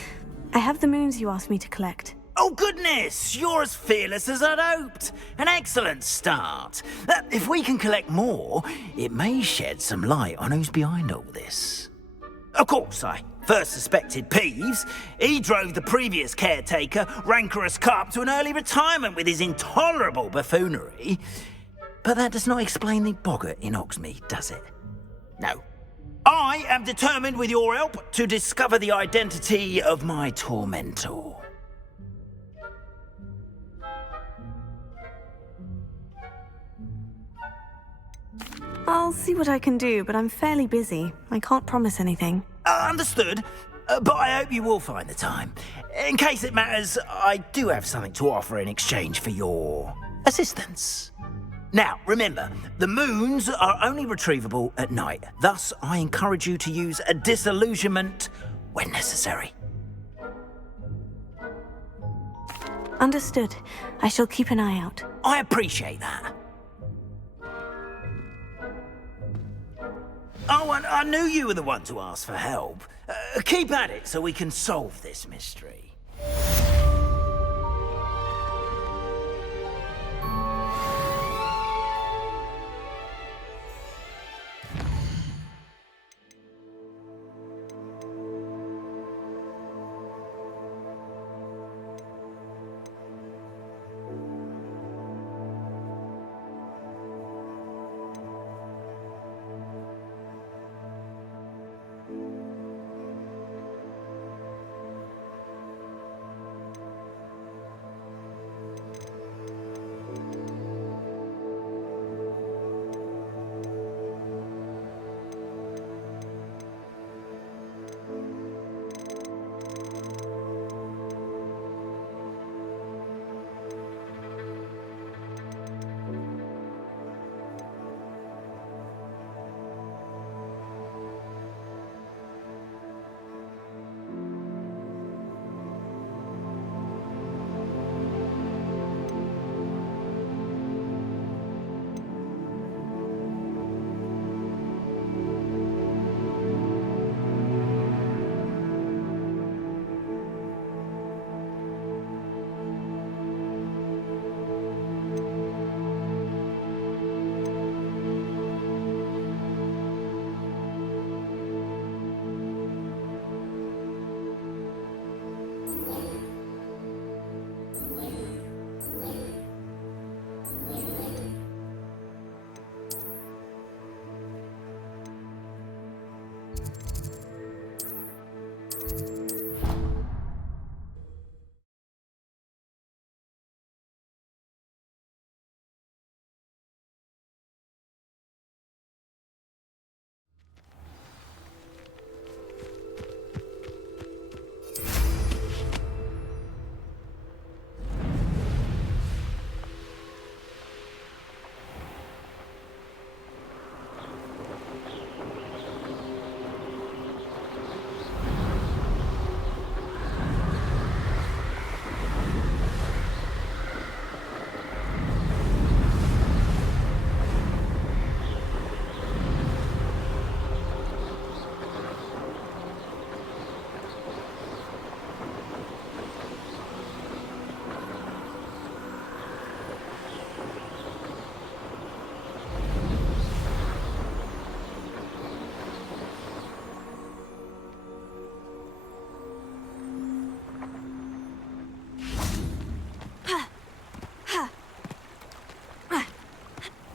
I have the moons you asked me to collect. Oh, goodness! You're as fearless as I'd hoped. An excellent start. If we can collect more, it may shed some light on who's behind all this. Of course, I first suspected Peeves. He drove the previous caretaker, Rancorous Carp, to an early retirement with his intolerable buffoonery. But that does not explain the boggart in Hogsmeade, does it? No. I am determined, with your help, to discover the identity of my tormentor. I'll see what I can do, but I'm fairly busy. I can't promise anything. Understood, but I hope you will find the time. In case it matters, I do have something to offer in exchange for your assistance. Now, remember, the moons are only retrievable at night. Thus, I encourage you to use a disillusionment when necessary. Understood. I shall keep an eye out. I appreciate that. Oh, and I knew you were the one to ask for help. Keep at it so we can solve this mystery.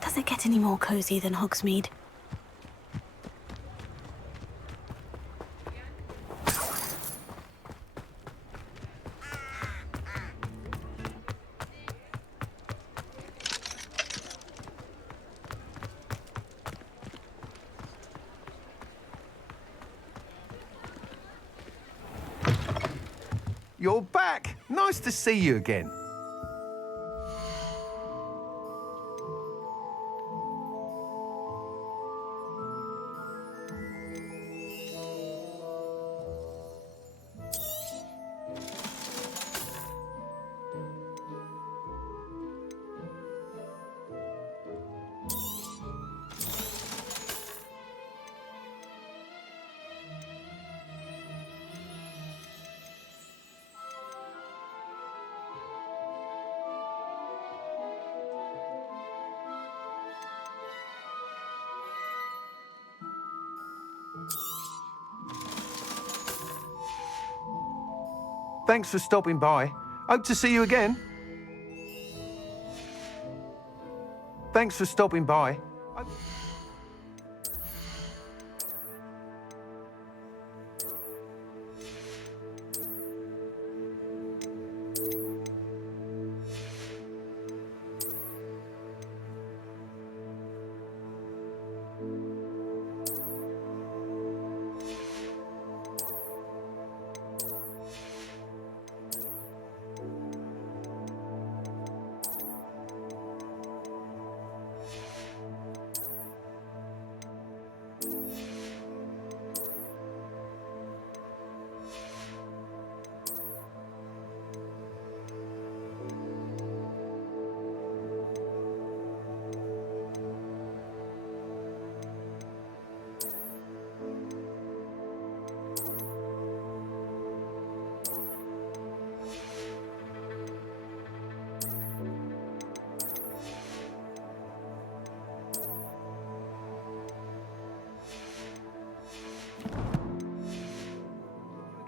Does it get any more cozy than Hogsmeade? You're back! Nice to see you again. Thanks for stopping by. Hope to see you again. Thanks for stopping by.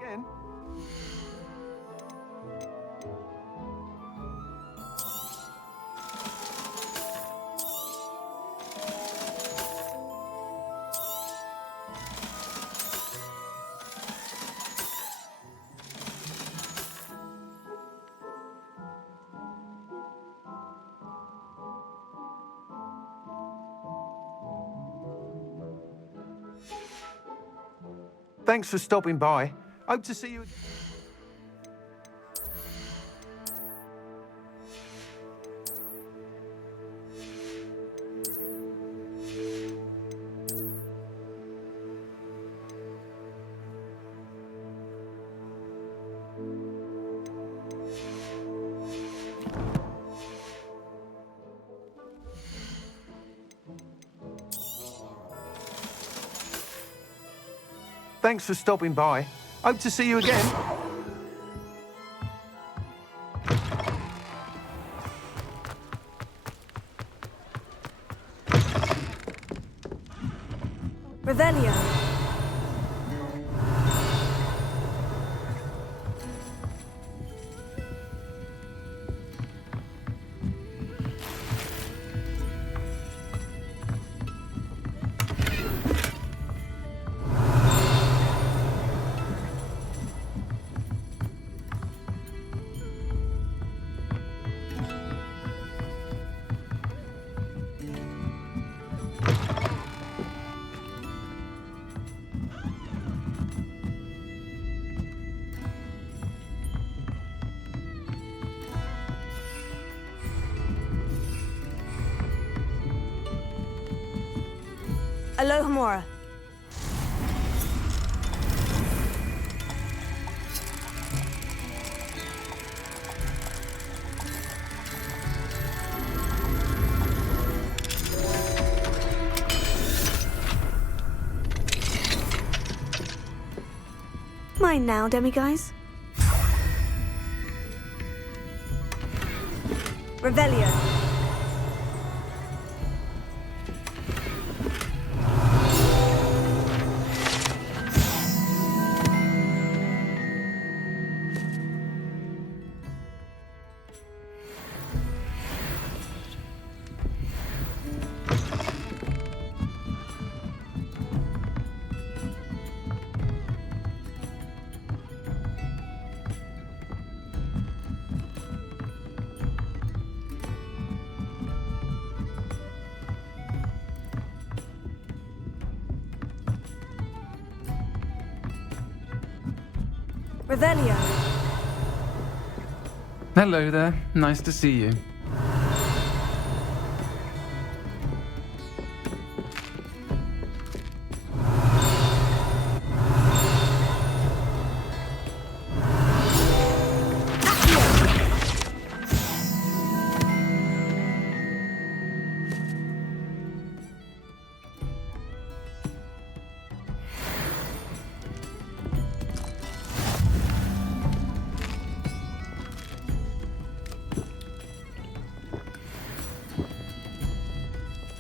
Again. Thanks for stopping by. Hope to see you again. Thanks for stopping by. Hope to see you again. Revelio. Alohomora. Mine now, demiguise. Revelio. Revelio. Hello there. Nice to see you.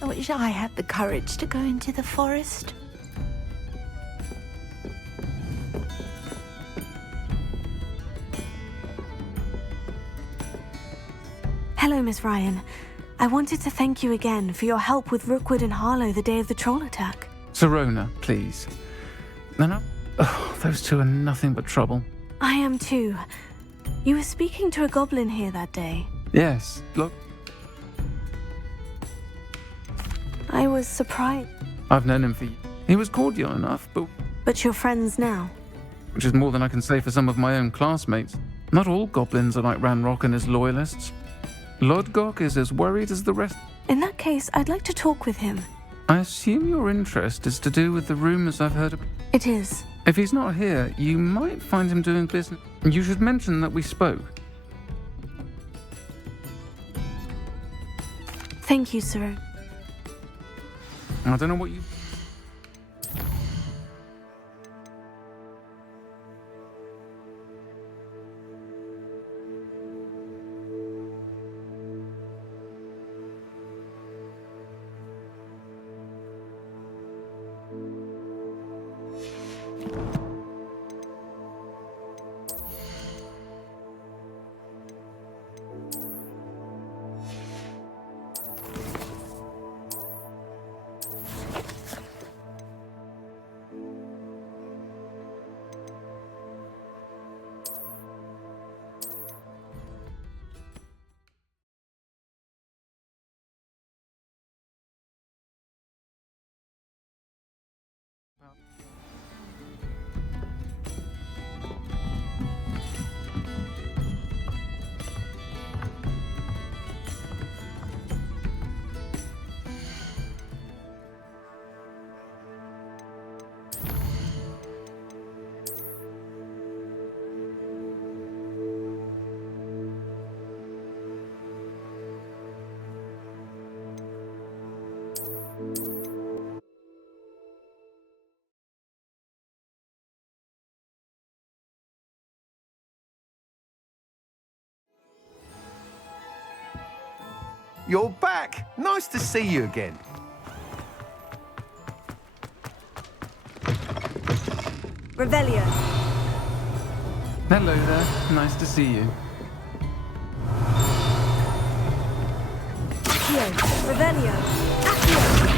I wish I had the courage to go into the forest. Hello, Miss Ryan. I wanted to thank you again for your help with Rookwood and Harlow the day of the troll attack. Serona, please. No. Oh, those two are nothing but trouble. I am too. You were speaking to a goblin here that day. Yes, look. I was surprised. I've known him for years. He was cordial enough, But you're friends now? which is more than I can say for some of my own classmates. Not all goblins are like Ranrock and his loyalists. Lodgok is as worried as the rest. In that case, I'd like to talk with him. I assume your interest is to do with the rumors I've heard about. It is. If he's not here, you might find him doing business. You should mention that we spoke. Thank you, sir. I don't know what you... You're back! Nice to see you again. Revelio. Hello there. Nice to see you. Accio. Revelio. Accio.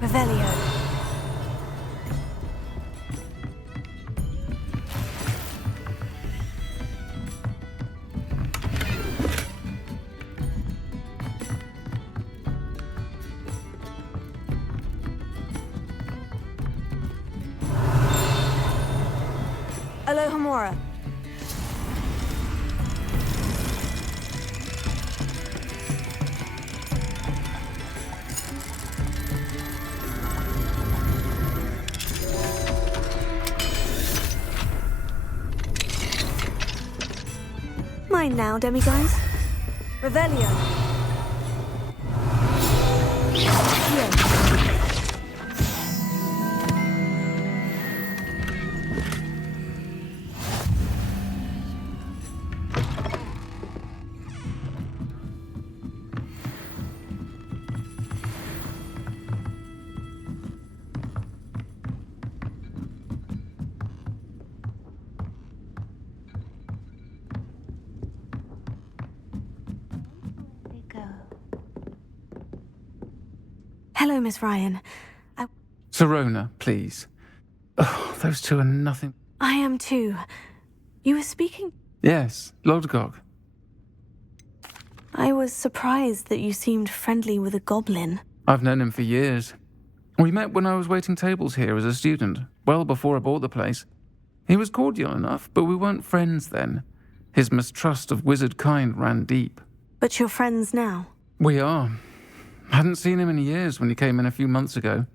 Revelio. Alohomora. Mine now, demiguise. Revelio. Here. Hello, Miss Ryan. Serona, please. Oh, those two are nothing. I am too. You were speaking... Yes, Lodgok. I was surprised that you seemed friendly with a goblin. I've known him for years. We met when I was waiting tables here as a student, well before I bought the place. He was cordial enough, but we weren't friends then. His mistrust of wizard kind ran deep. But you're friends now? We are. Hadn't seen him in years when he came in a few months ago.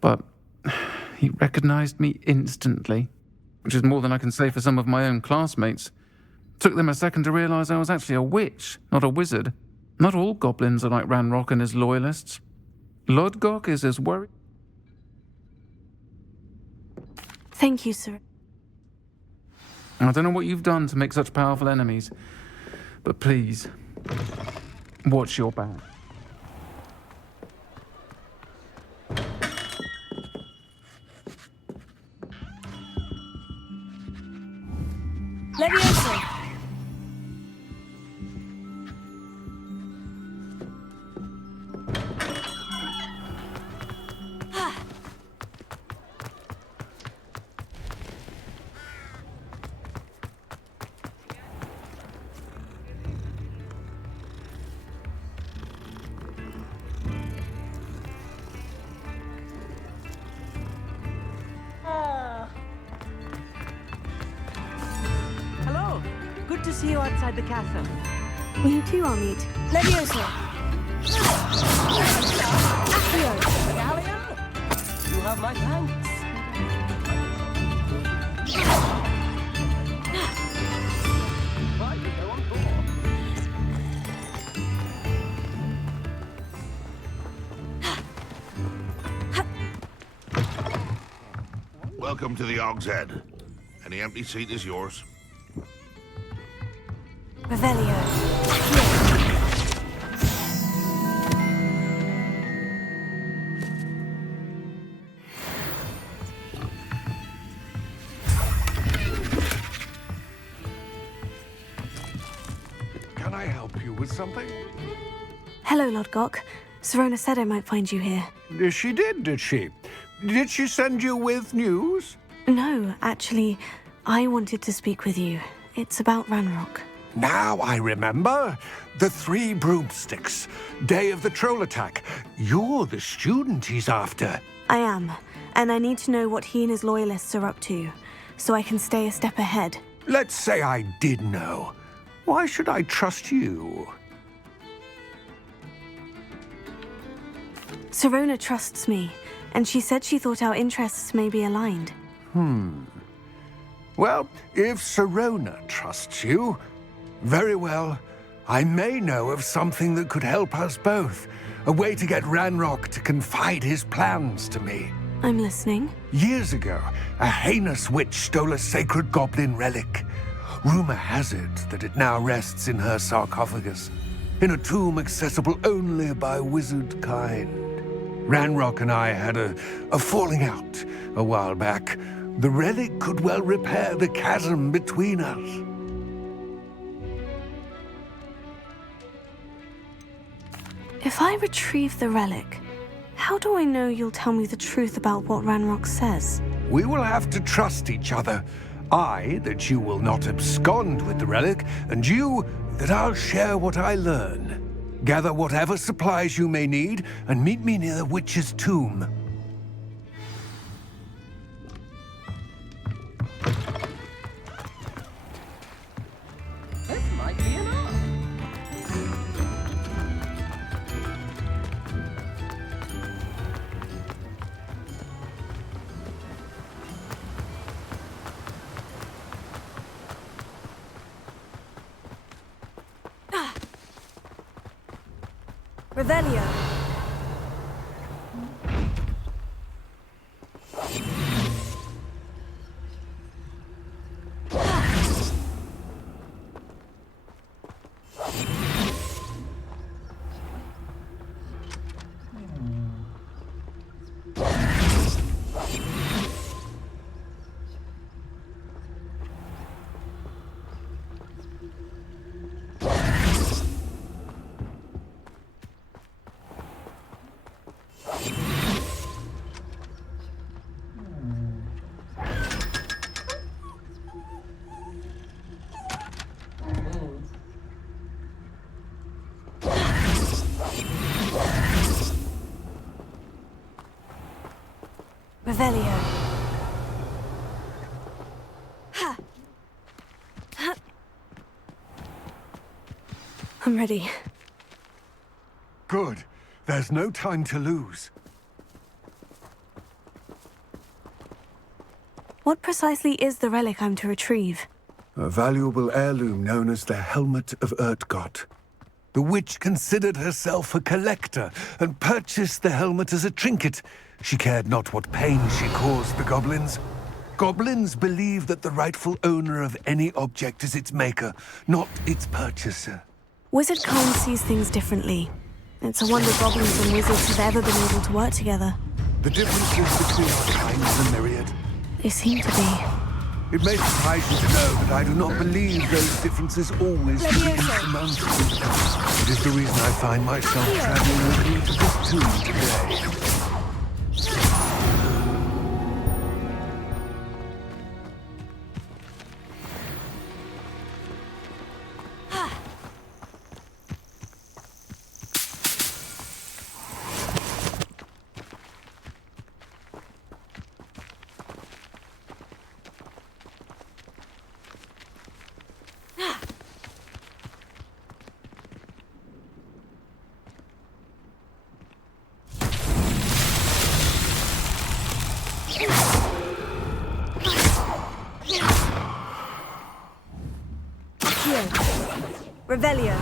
But he recognized me instantly, which is more than I can say for some of my own classmates. Took them a second to realize I was actually a witch, not a wizard. Not all goblins are like Ranrock and his loyalists. Lodgok is as worried... Thank you, sir. I don't know what you've done to make such powerful enemies, but please, watch your back. see you outside the castle. You too, I'll meet. Leviosa! Accio! Galleon! You have my thanks. Welcome to the Og's Head. Any empty seat is yours. Revelio. Can I help you with something? Hello, Lodgok. Serona said I might find you here. She did she? Did she send you with news? No, actually, I wanted to speak with you. It's about Ranrock. Now I remember. The 3 broomsticks. Day of the troll attack. You're the student he's after. I am, and I need to know what he and his loyalists are up to, so I can stay a step ahead. Let's say I did know. Why should I trust you? Serona trusts me, and she said she thought our interests may be aligned. Well, if Serona trusts you, very well. I may know of something that could help us both. A way to get Ranrock to confide his plans to me. I'm listening. Years ago, a heinous witch stole a sacred goblin relic. Rumor has it that it now rests in her sarcophagus, in a tomb accessible only by wizard kind. Ranrock and I had a falling out a while back. The relic could well repair the chasm between us. If I retrieve the relic, how do I know you'll tell me the truth about what Ranrock says? We will have to trust each other. I, that you will not abscond with the relic, and you, that I'll share what I learn. Gather whatever supplies you may need, and meet me near the witch's tomb. This might be enough. Revelio. Revelio. I'm ready. Good. There's no time to lose. What precisely is the relic I'm to retrieve? A valuable heirloom known as the Helmet of Urtgott. The witch considered herself a collector and purchased the helmet as a trinket. She cared not what pain she caused the goblins. Goblins believe that the rightful owner of any object is its maker, not its purchaser. Wizard kind sees things differently. It's a wonder goblins and wizards have ever been able to work together. The differences between our kinds are myriad. They seem to be. It may surprise you to know that I do not believe those differences always to be insurmountable. It is the reason I find myself traveling with you to this tomb today. Revelio.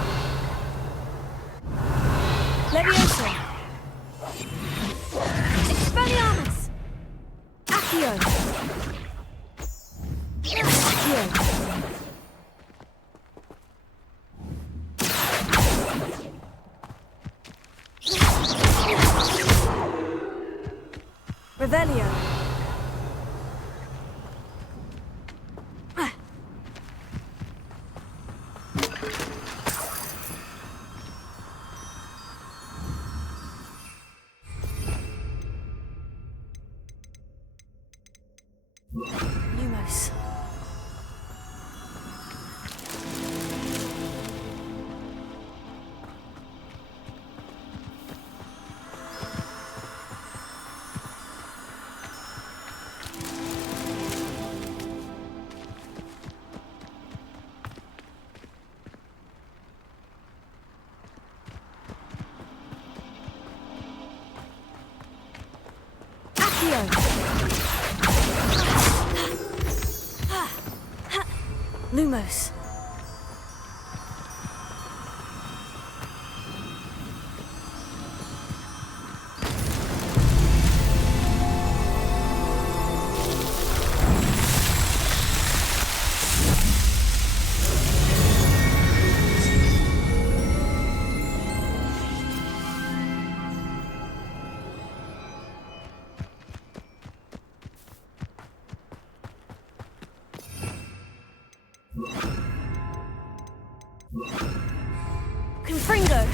Levioso. Expelliarmus. Accio. Accio. Revelio. Lumos. Lumos. Confringo.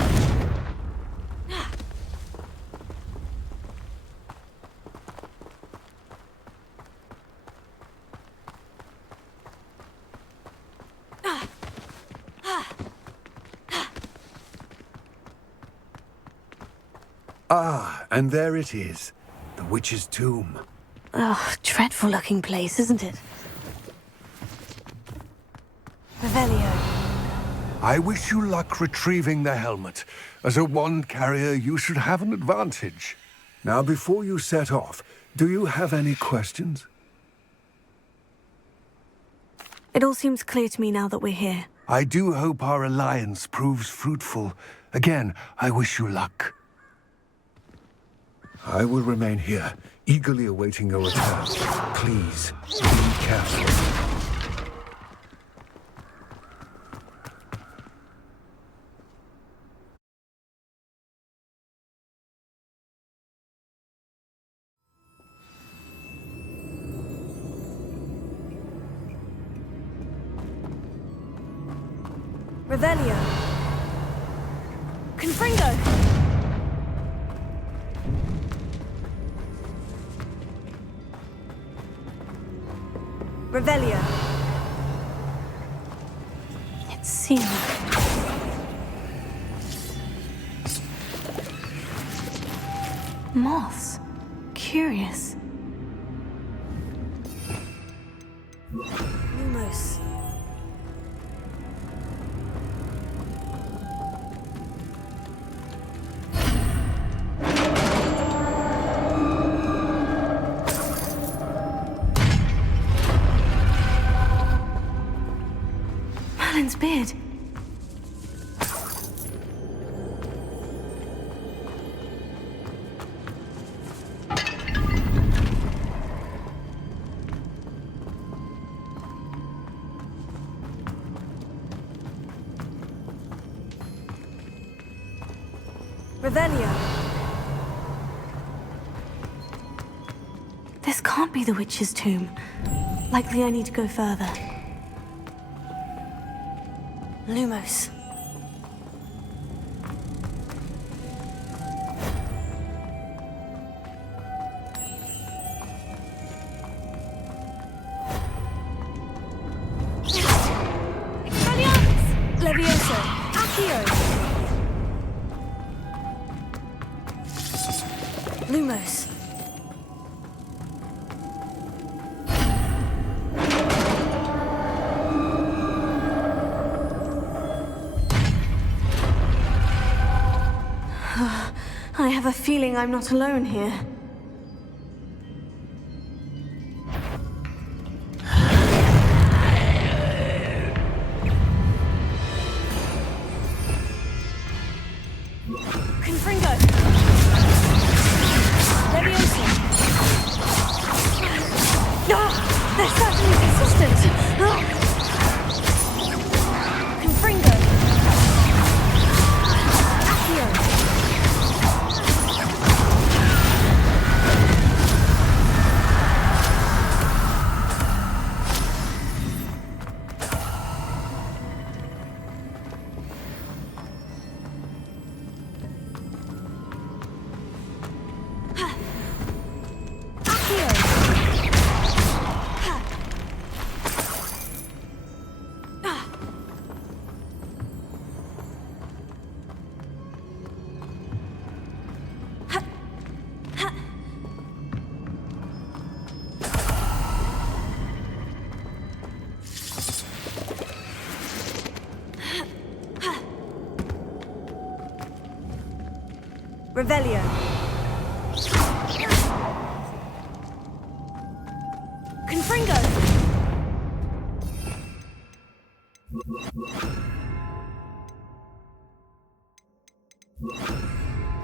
Ah, and there it is. The witch's tomb. Oh, dreadful looking place, isn't it? Revelio. I wish you luck retrieving the helmet. As a wand carrier, you should have an advantage. Now, before you set off, do you have any questions? It all seems clear to me now that we're here. I do hope our alliance proves fruitful. Again, I wish you luck. I will remain here, eagerly awaiting your return. Please, be careful. Revelio. Confringo. Revelio. It's sealed. Moths. Curious. Lumos. Merlin's beard. Revelio. This can't be the witch's tomb. Likely I need to go further. Lumos. Expelliarmus! Levioso! Accio! Lumos. I have a feeling I'm not alone here. Revelio. Confringo.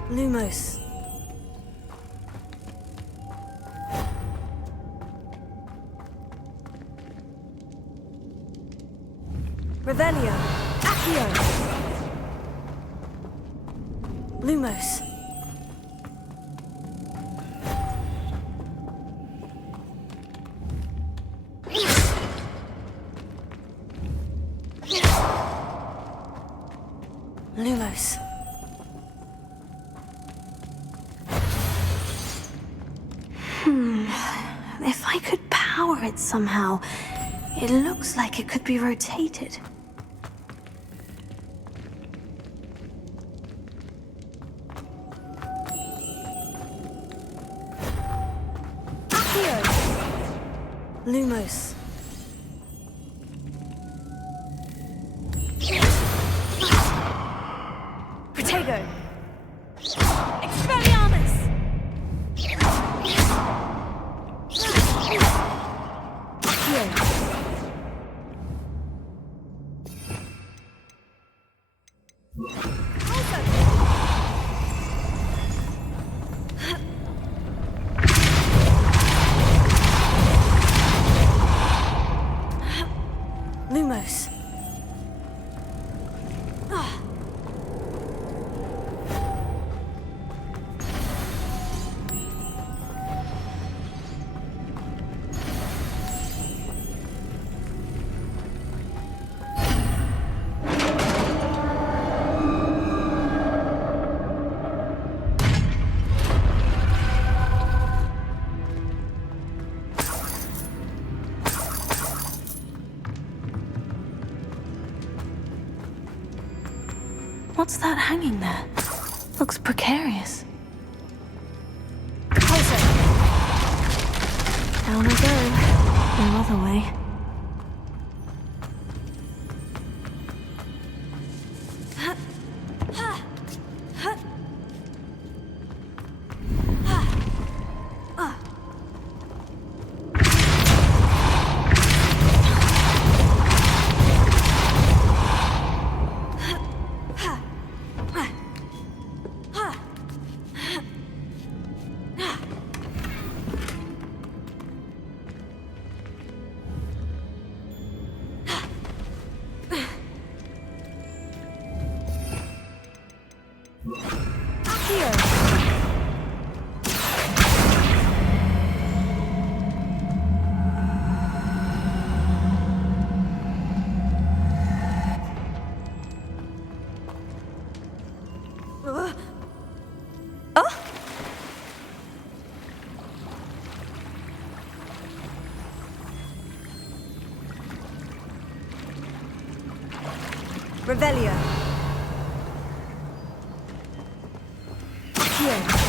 Lumos. Revelio. Accio. Lumos. Lumos. If I could power it somehow, it looks like it could be rotated. Accio. Lumos. Protego. Expelliarmus. Lumos. What's that hanging there? Looks precarious. Pulsar. Down I go. No other way. Revelio. Accio.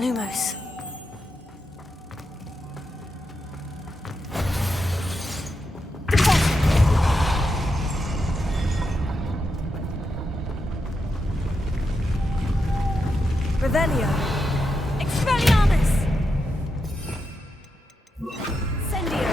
Lumos. Revelio. Expelliarmus! Sendio.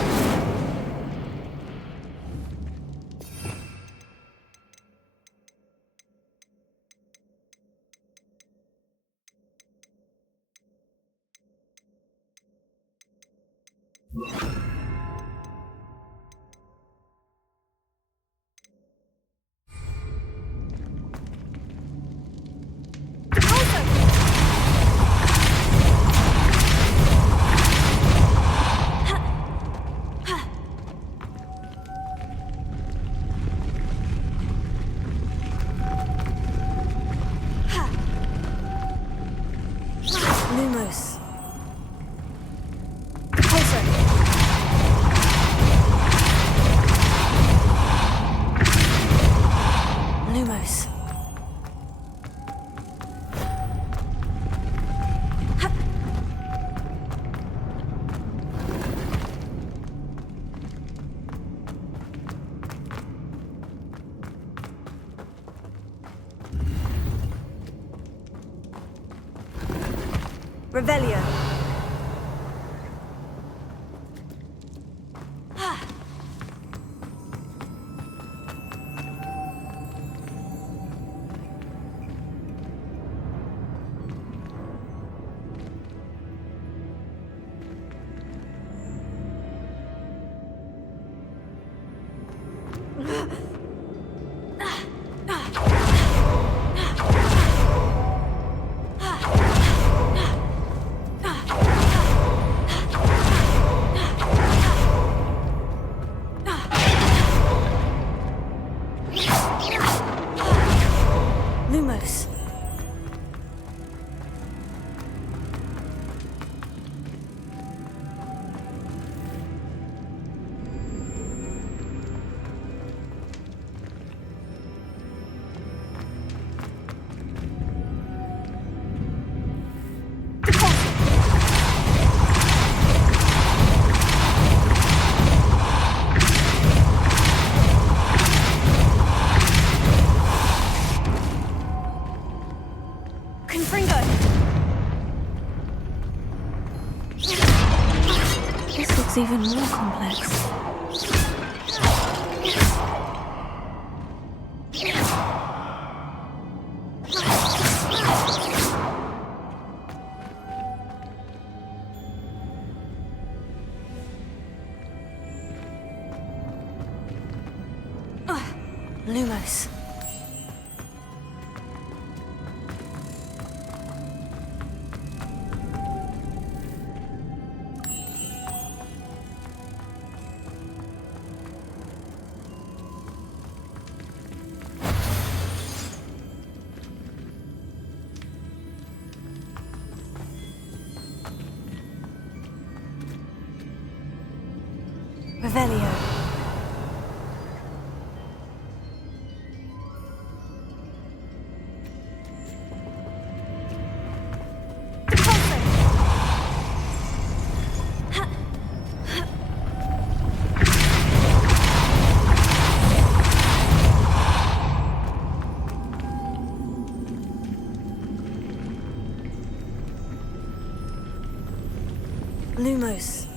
Lumos. Pulsar. Lumos. Revelio. Lumos. Confringo. This looks even more complex. Lumos. Revelio. Lumos.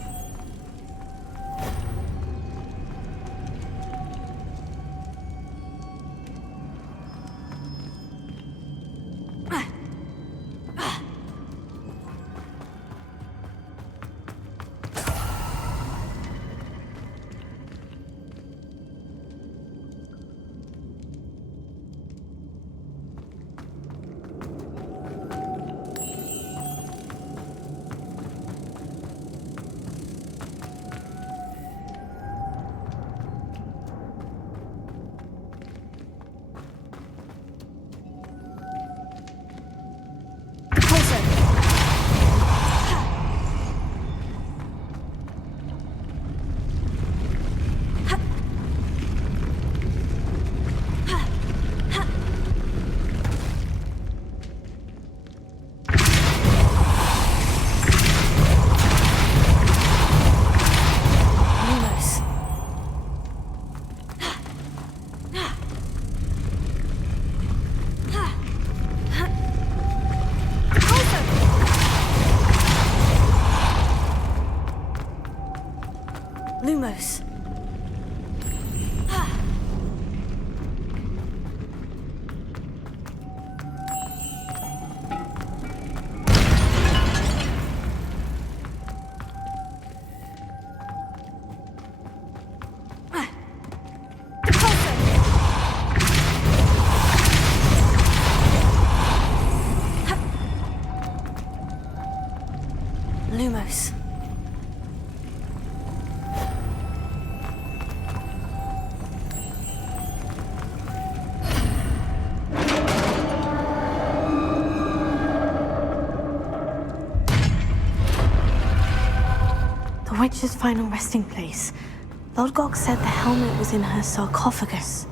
Lumos. Lumos. The witch's final resting place. Lodgok said the helmet was in her sarcophagus.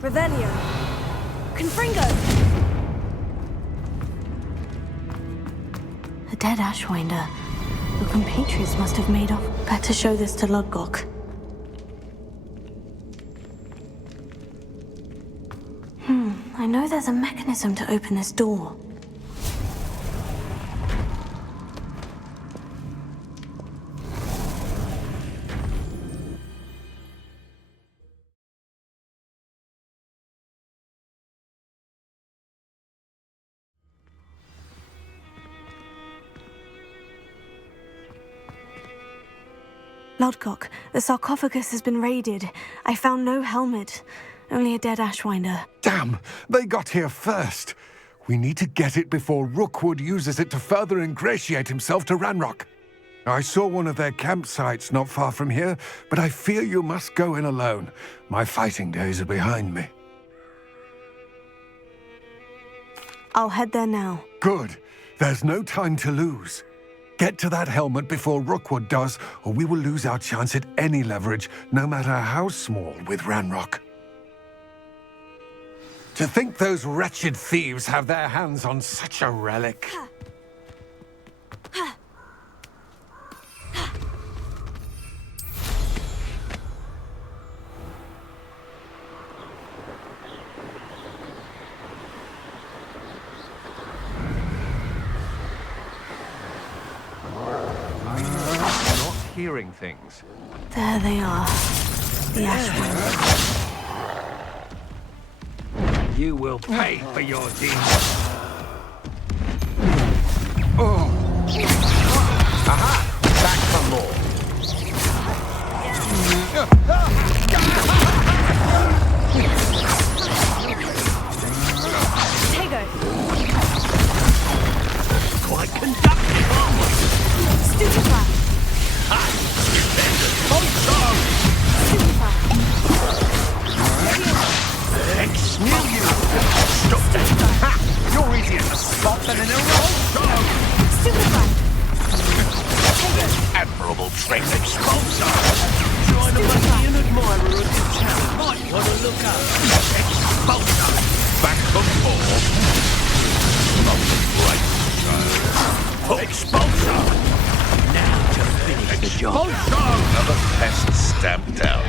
Revelio. Confringo! A dead Ashwinder. Your compatriots must have made off. Better show this to Lodgok. I know there's a mechanism to open this door. Lodgok, the sarcophagus has been raided. I found no helmet, only a dead Ashwinder. Damn! They got here first. We need to get it before Rookwood uses it to further ingratiate himself to Ranrock. I saw one of their campsites not far from here, but I fear you must go in alone. My fighting days are behind me. I'll head there now. Good. There's no time to lose. Get to that helmet before Rookwood does, or we will lose our chance at any leverage, no matter how small, with Ranrock. To think those wretched thieves have their hands on such a relic. Hearing things. There they are. The Ashwinders. You will pay for your deeds. Oh! Aha! Back for more. Tego! Quite conductive, aren't we? Stupefy! You're easier to spot than an Admirable trick, expulsor! Join a lucky and admirer of the town. Might want to look up. Expulsor! Back for more. Right, child. Expulsor! Now to finish the job. Another pest stamped out.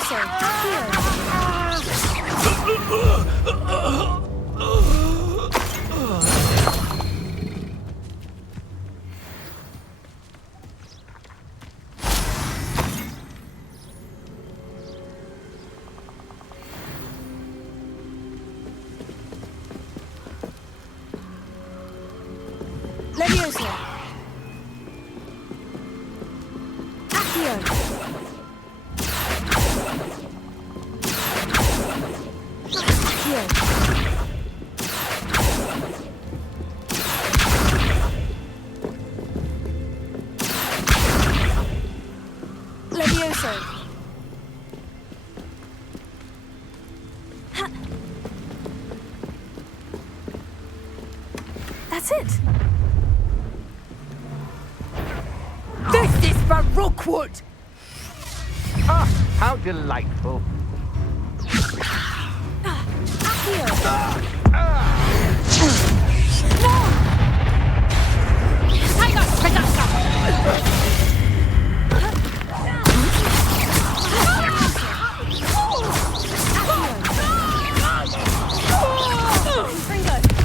Levioso! Levioso! Accio! Accio! Levioso! Ha. That's it! This is for Rookwood! Ah, how delightful.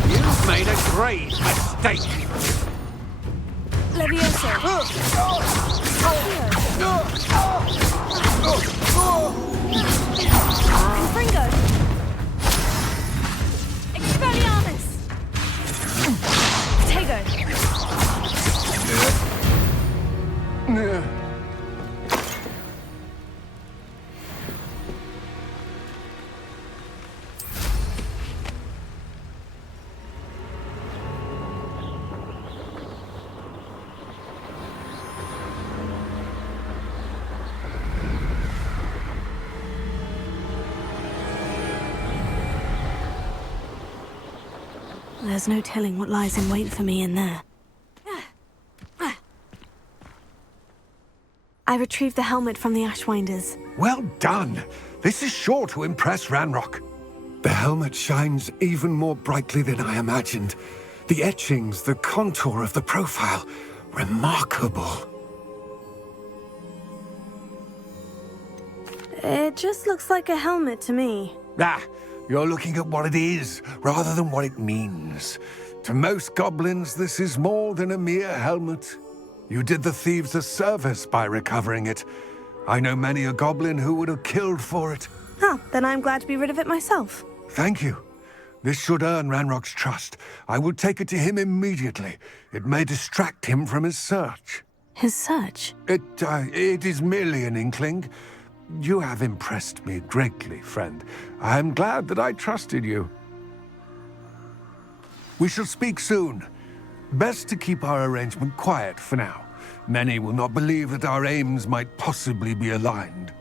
You've made a grave mistake. Levioso! Confringo! Expelliarmus! Tego! There's no telling what lies in wait for me in there. I retrieved the helmet from the Ashwinders. Well done. This is sure to impress Ranrock. The helmet shines even more brightly than I imagined. The etchings, the contour of the profile, remarkable. It just looks like a helmet to me. Ah, you're looking at what it is, rather than what it means. To most goblins, this is more than a mere helmet. You did the thieves a service by recovering it. I know many a goblin who would have killed for it. Ah, then I'm glad to be rid of it myself. Thank you. This should earn Ranrock's trust. I will take it to him immediately. It may distract him from his search. His search? It is merely an inkling. You have impressed me greatly, friend. I am glad that I trusted you. We shall speak soon. Best to keep our arrangement quiet for now. Many will not believe that our aims might possibly be aligned.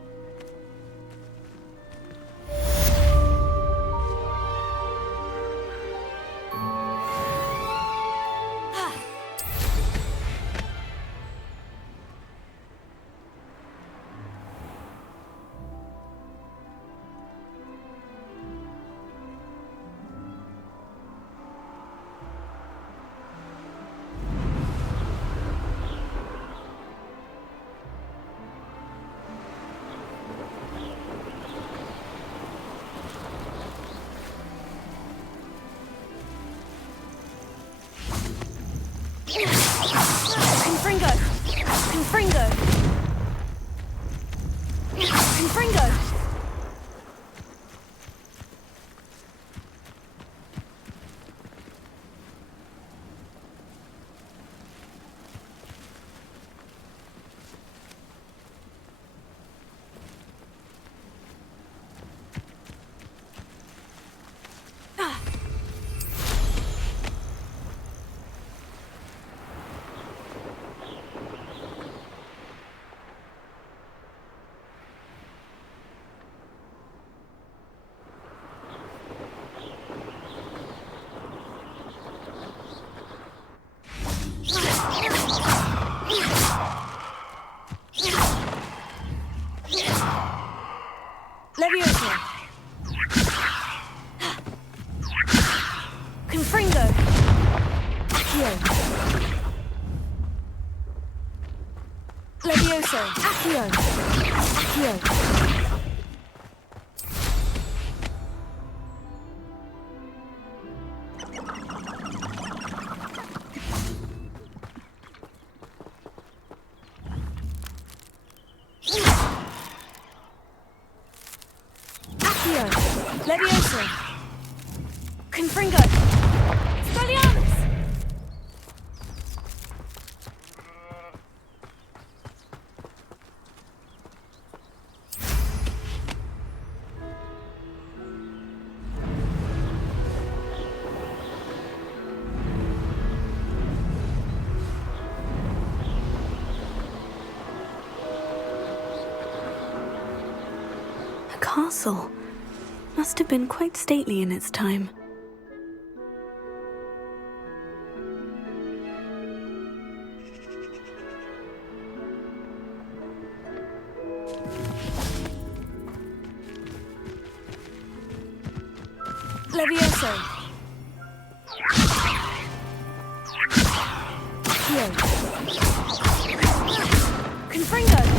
Confringo! Confringo! Confringo! Levioso! Confringo! Accio! Levioso! Accio! Accio! Levioso! Confringo! Expelliarmus! A castle. Must have been quite stately in its time. Levioso! Confringo!